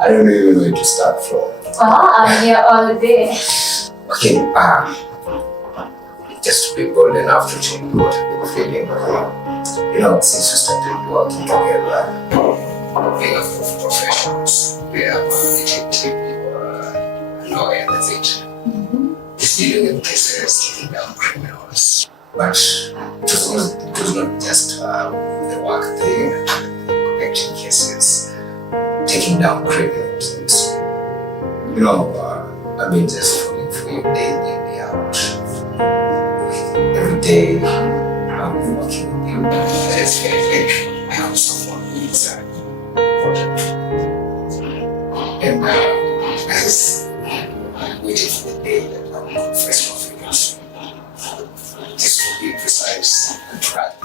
I don't know even where to start from. Oh, I'm here all day. Okay, just to be bold enough to tell you what I've been feeling. Since we started working together, being a professionals, we have a detective, a lawyer, that's it. He's dealing with cases, taking down criminals. But it was not just the work thing, connecting cases, taking down criminals. I've been just falling for you day in, day out. Every day I'm working with you. I just feel like I have someone inside. And I'm waiting for the day that I will confess my feelings. This will be precise and tragic.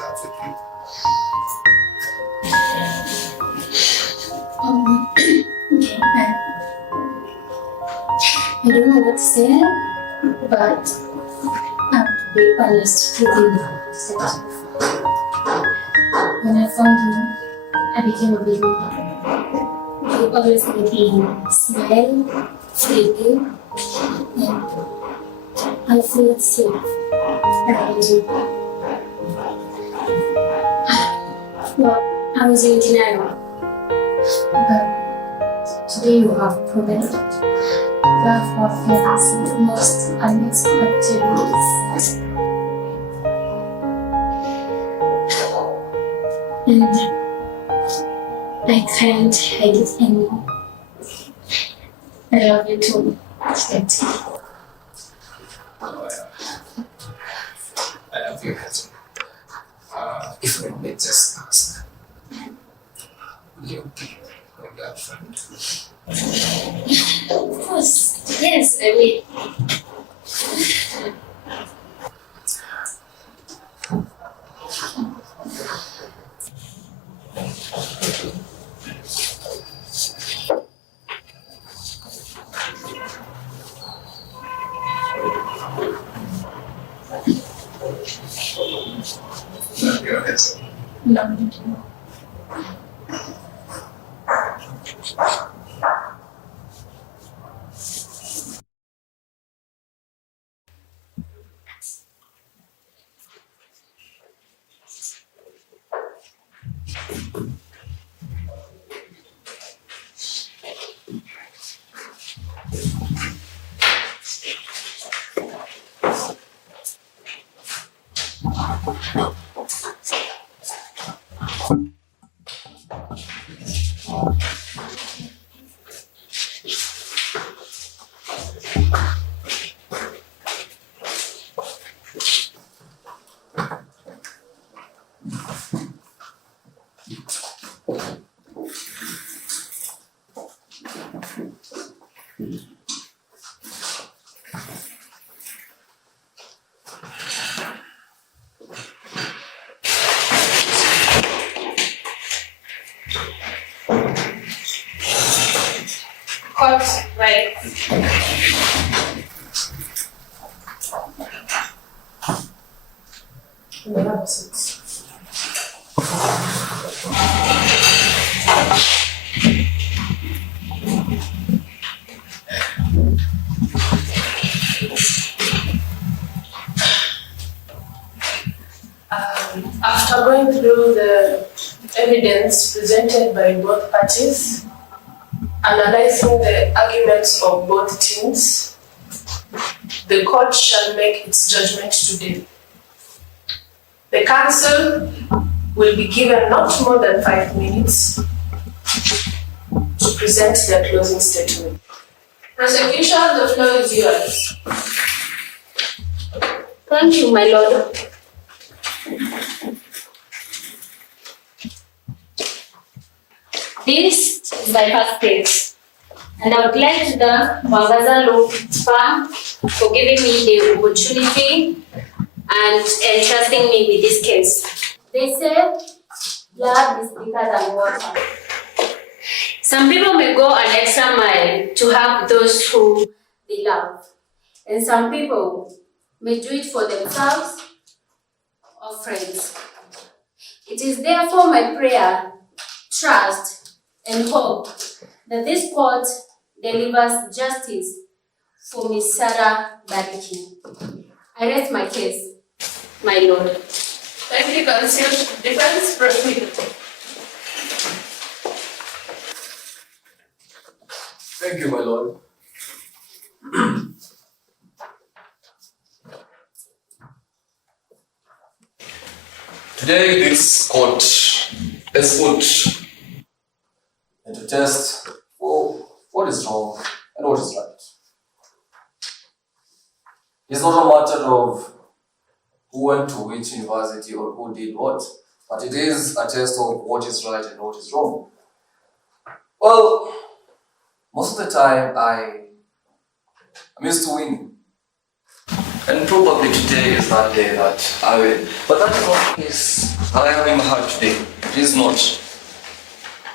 love with you. Okay, I don't know what to say, but I have to be honest with you. When I found you, I became a believer. You always made me smile, feel and I feel safe around you. Well, I was in denial, but today you have proven that love of parents in the most unexpected ways. And I can't hide it anymore. I love you too, Steph. Oh, yeah. I love you, cousin. If I may just ask, will you be my girlfriend? Of course, yes, I will. Love you, cousin. Love you too. Court, right. We have a seat. After going through the evidence presented by both parties, analyzing the arguments of both teams, the court shall make its judgment today. The counsel will be given not more than 5 minutes to present their closing statement. Prosecution, the floor is yours. Thank you, my lord. This is my first case, and I would like to thank Mwangaza Law Firm for giving me the opportunity and entrusting me with this case. They say blood is thicker than water. Some people may go an extra mile to help those who they love, and some people may do it for themselves or friends. It is therefore my prayer, trust, and hope that this court delivers justice for Miss Sarah Bariki. I rest my case, my lord. Thank you, counsel. Defense, proceed. Thank you, my lord. Today, this court has put into test for what is wrong and what is right. It's not a matter of who went to which university or who did what, but it is a test of what is right and what is wrong. Well, most of the time I'm used to winning. And probably today is that day that I will. But that is not the case. I am in my heart today. It is not.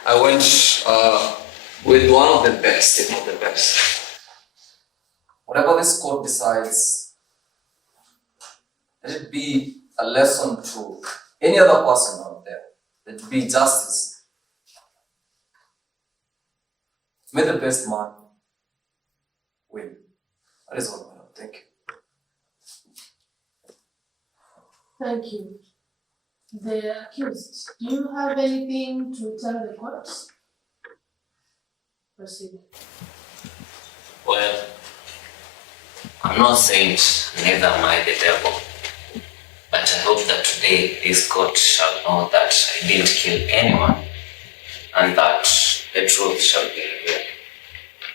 I went with one of the best, if not the best. Whatever this court decides, let it be a lesson to any other person out there. Let it be justice. May the best man win. That is all, madam. Thank you. Thank you. The accused, do you have anything to tell the court? Proceed. Well, I'm not saint, neither am I the devil. But I hope that today this court shall know that I didn't kill anyone and that the truth shall be revealed.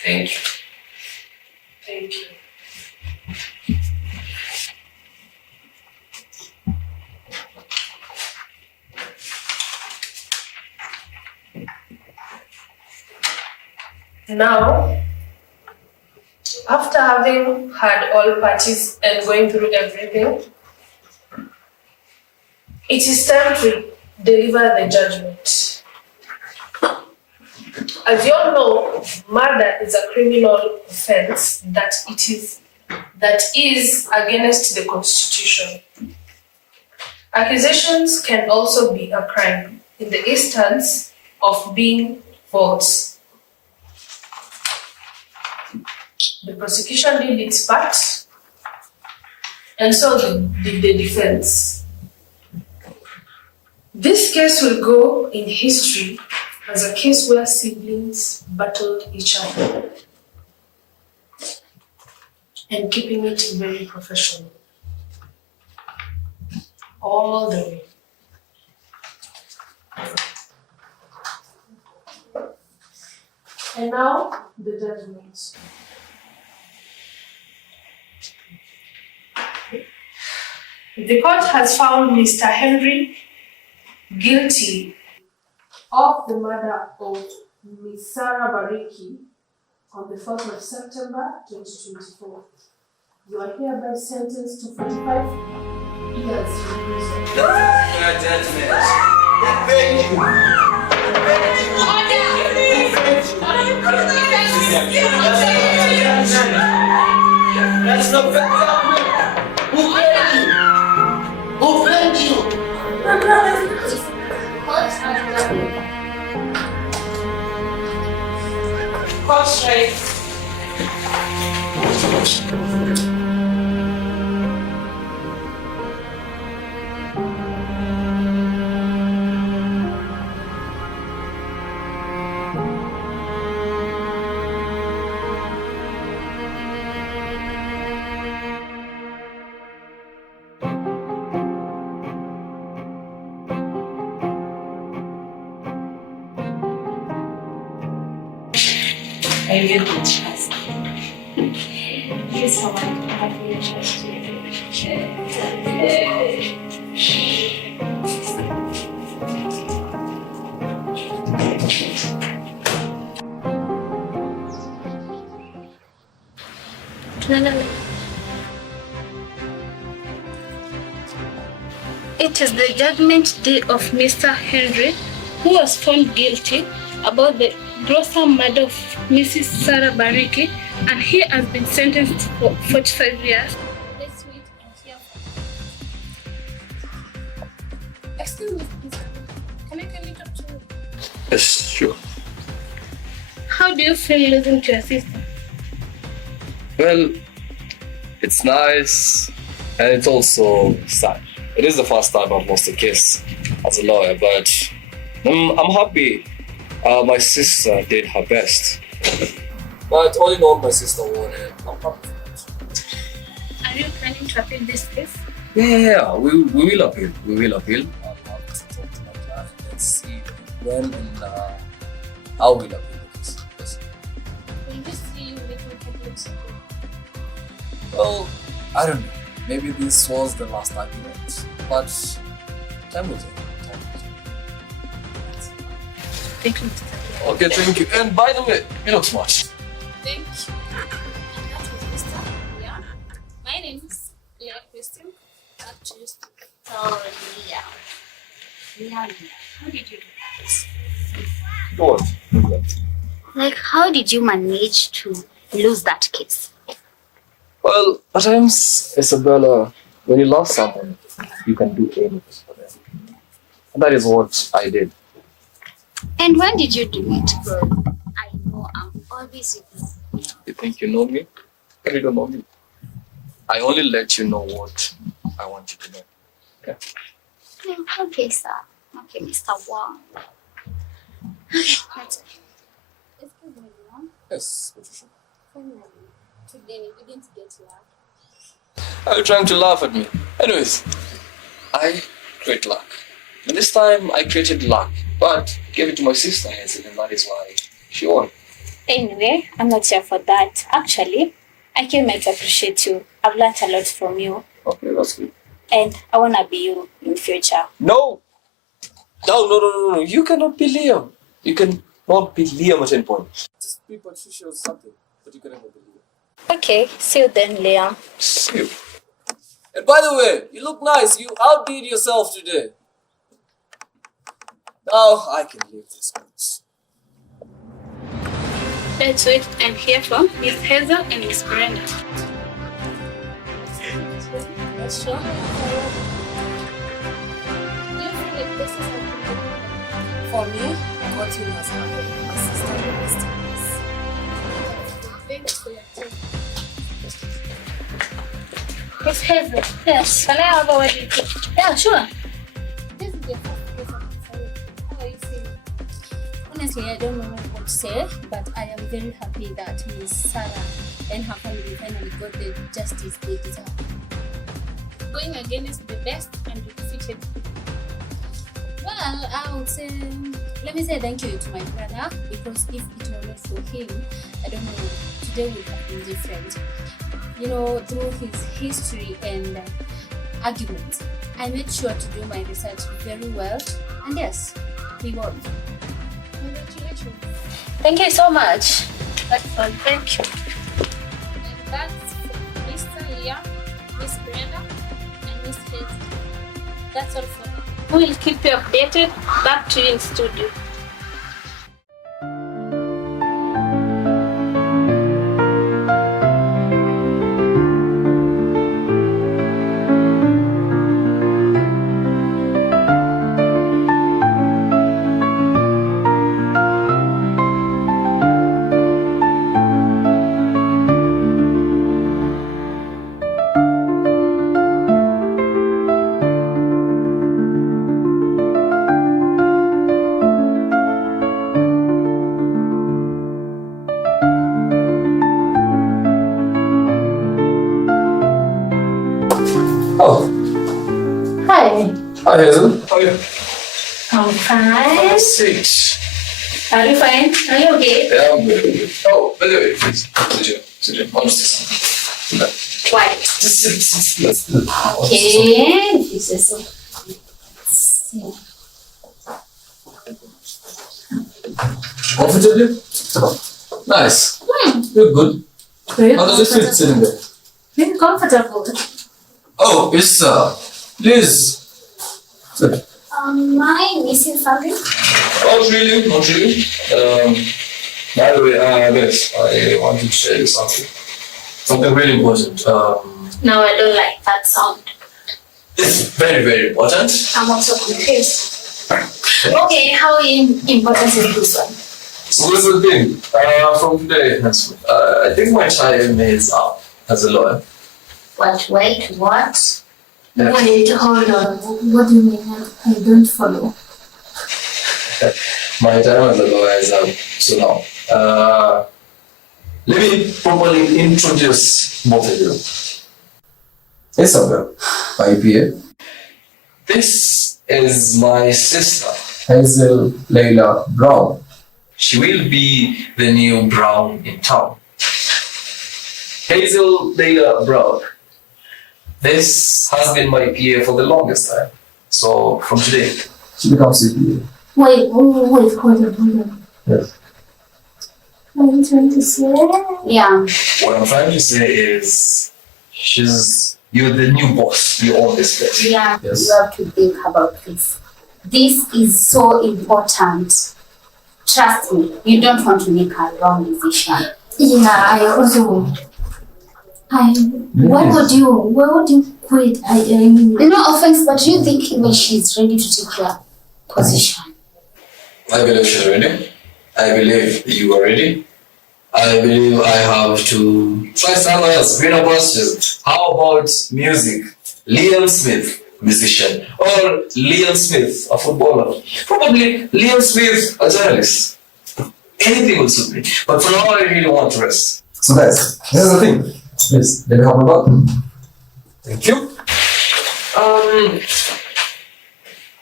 Thank you. Thank you. Now, after having heard all parties and going through everything, it is time to deliver the judgment. As you all know, murder is a criminal offense that is against the Constitution. Accusations can also be a crime in the instance of being false. The prosecution did its part, and so did the defense. This case will go in history as a case where siblings battled each other and keeping it very professional. All the way. And now, the judgment. The court has found Mr. Henry guilty of the murder of Miss Sarah Bariki on the 4th of September 2024. You are hereby sentenced to 45 years in prison. That's your judgment. Thank you. That's not fair. Who thank you? Who thank you? Concentrate. I really trust you. He's someone I really trust you. No. It is the judgment day of Mr. Henry, who was found guilty about the gruesome murder of Mrs. Sarah Bariki, and he has been sentenced for 45 years. Let's wait and hear from him. Excuse me, please. Can I come and talk to you? Yes, sure. How do you feel losing to your sister? Well, it's nice and it's also sad. It is the first time I've lost a case as a lawyer, but I'm happy. My sister did her best. But all in all, my sister won and I'm happy for that. Are you planning to appeal this case? Yeah, we will appeal. We will appeal. I'll have to talk to my client. Let's see when and how we'll appeal the case. Yes. Will you see you making complaints? Well, I don't know. Maybe this was the last argument, but time will tell. Thank you. Okay, thank you. And by the way, you look smart. Thank you. And that was Mr. Yeah. My name is So, Leah, how did you do this? What? Like, how did you manage to lose that case? Well, at times, Isabella, when you love someone, you can do anything for them. And that is what I did. And when did you do it? Because I know I'm always with you. You think you know me? But you don't know me. I only let you know what I want you to know. Okay? Yeah, okay, sir. Okay, Mr. Wong. Okay, that's it. Excuse me, Yes, Patricia. finally, today we didn't get luck. Are you trying to laugh at me? Anyways, I create luck. And this time I created luck, but gave it to my sister Hazel, and that is why she won. Anyway, I'm not here for that. Actually, I came here to appreciate you. I've learned a lot from you. Okay, that's good. And I want to be you in future. No! No. You cannot be Liam. You can not be Liam at any point. Just be Patricia or something, but you can never be Liam. Okay, see you then, Liam. See you. And by the way, you look nice. You outdid yourself today. Now I can leave this place. Let's wait and hear from Miss Hazel and Miss Brenda. That's sure. For me, what you must happen, my sister was Thanks for your time. Miss Hazel, yes, can I have a word with you? Yeah, sure. This is the first case I'm sorry. How are you feeling? Honestly, I don't know what to say, but I am very happy that Miss Sarah and her family finally got the justice they deserve. Going against the best and the defeated. Well, I would say, let me say thank you to my brother, because if it were not for him, I don't know, today would have been different. You know, through his history and arguments, I made sure to do my research very well, and yes, we won. Congratulations. Thank you so much. That's all. Thank you. And that's for Mr. Leah, Miss Brenda, and Miss Hazel. That's all for now. We'll keep you updated. Back to you in studio. Oh. Hi. Hi, Hazel. How are you? I'm fine. Six. Are you fine? Are you okay? Yeah, I'm good. Oh, by the way, please. Sit down. Honestly. Why? Just sit. Let's do it. Okay. This is so. Comfortably? Nice. You're good. Very How does it feel sitting there? Very comfortable. Oh, it's Liz. Sit. My missing something? Not really. By the way, Liz, I wanted to share you something. Something really important. No, I don't like that sound. It's very, very important. I'm also confused. Okay, how important is this one? So this is the thing. From today, I think my time is up as a lawyer. What? Wait, what? Yeah. Wait, hold on. What do you mean? I don't follow. My time as a lawyer is up. So now, let me properly introduce both of you. Isabel, my PA. This is my sister, Hazel Layla Brown. She will be the new Brown in town. Hazel Layla Brown. This has been my PA for the longest time. So from today, she becomes a PA. Wait, hold on. Yes. What are you trying to say? Yeah. What I'm trying to say is she's You're the new boss. You own this place. Yeah, Yes. you have to think about this. This is so important. Trust me, you don't want to make a wrong decision. Yeah, I also. Why would you quit? I mean, No offense, but do you think even she's ready to take your position? I believe she's ready. I believe you are ready. I believe I have to try someone else. Greener pastures. How about music? Liam Smith, musician, or Liam Smith, a footballer. Probably Liam Smith, a journalist. Anything will suit me. But for now, I really want to rest. So guys, here's the thing. Please, let me help you out. Thank you.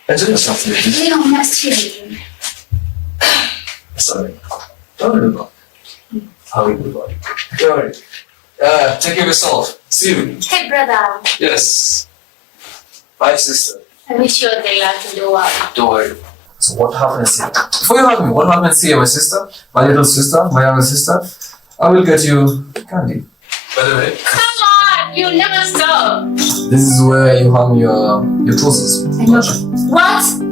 I just have to make this. Leon, next to you. Sorry. Don't worry about it. How will you do it? Don't worry. Take care of yourself. See you. Hey, brother. Yes. Bye, sister. I wish you all the luck in the world. Don't worry. So what happens here? Before you hug me, what happens here, my sister? My little sister? My younger sister? I will get you candy. By the way, Come on! You never stop! this is where you hang your trousers. What?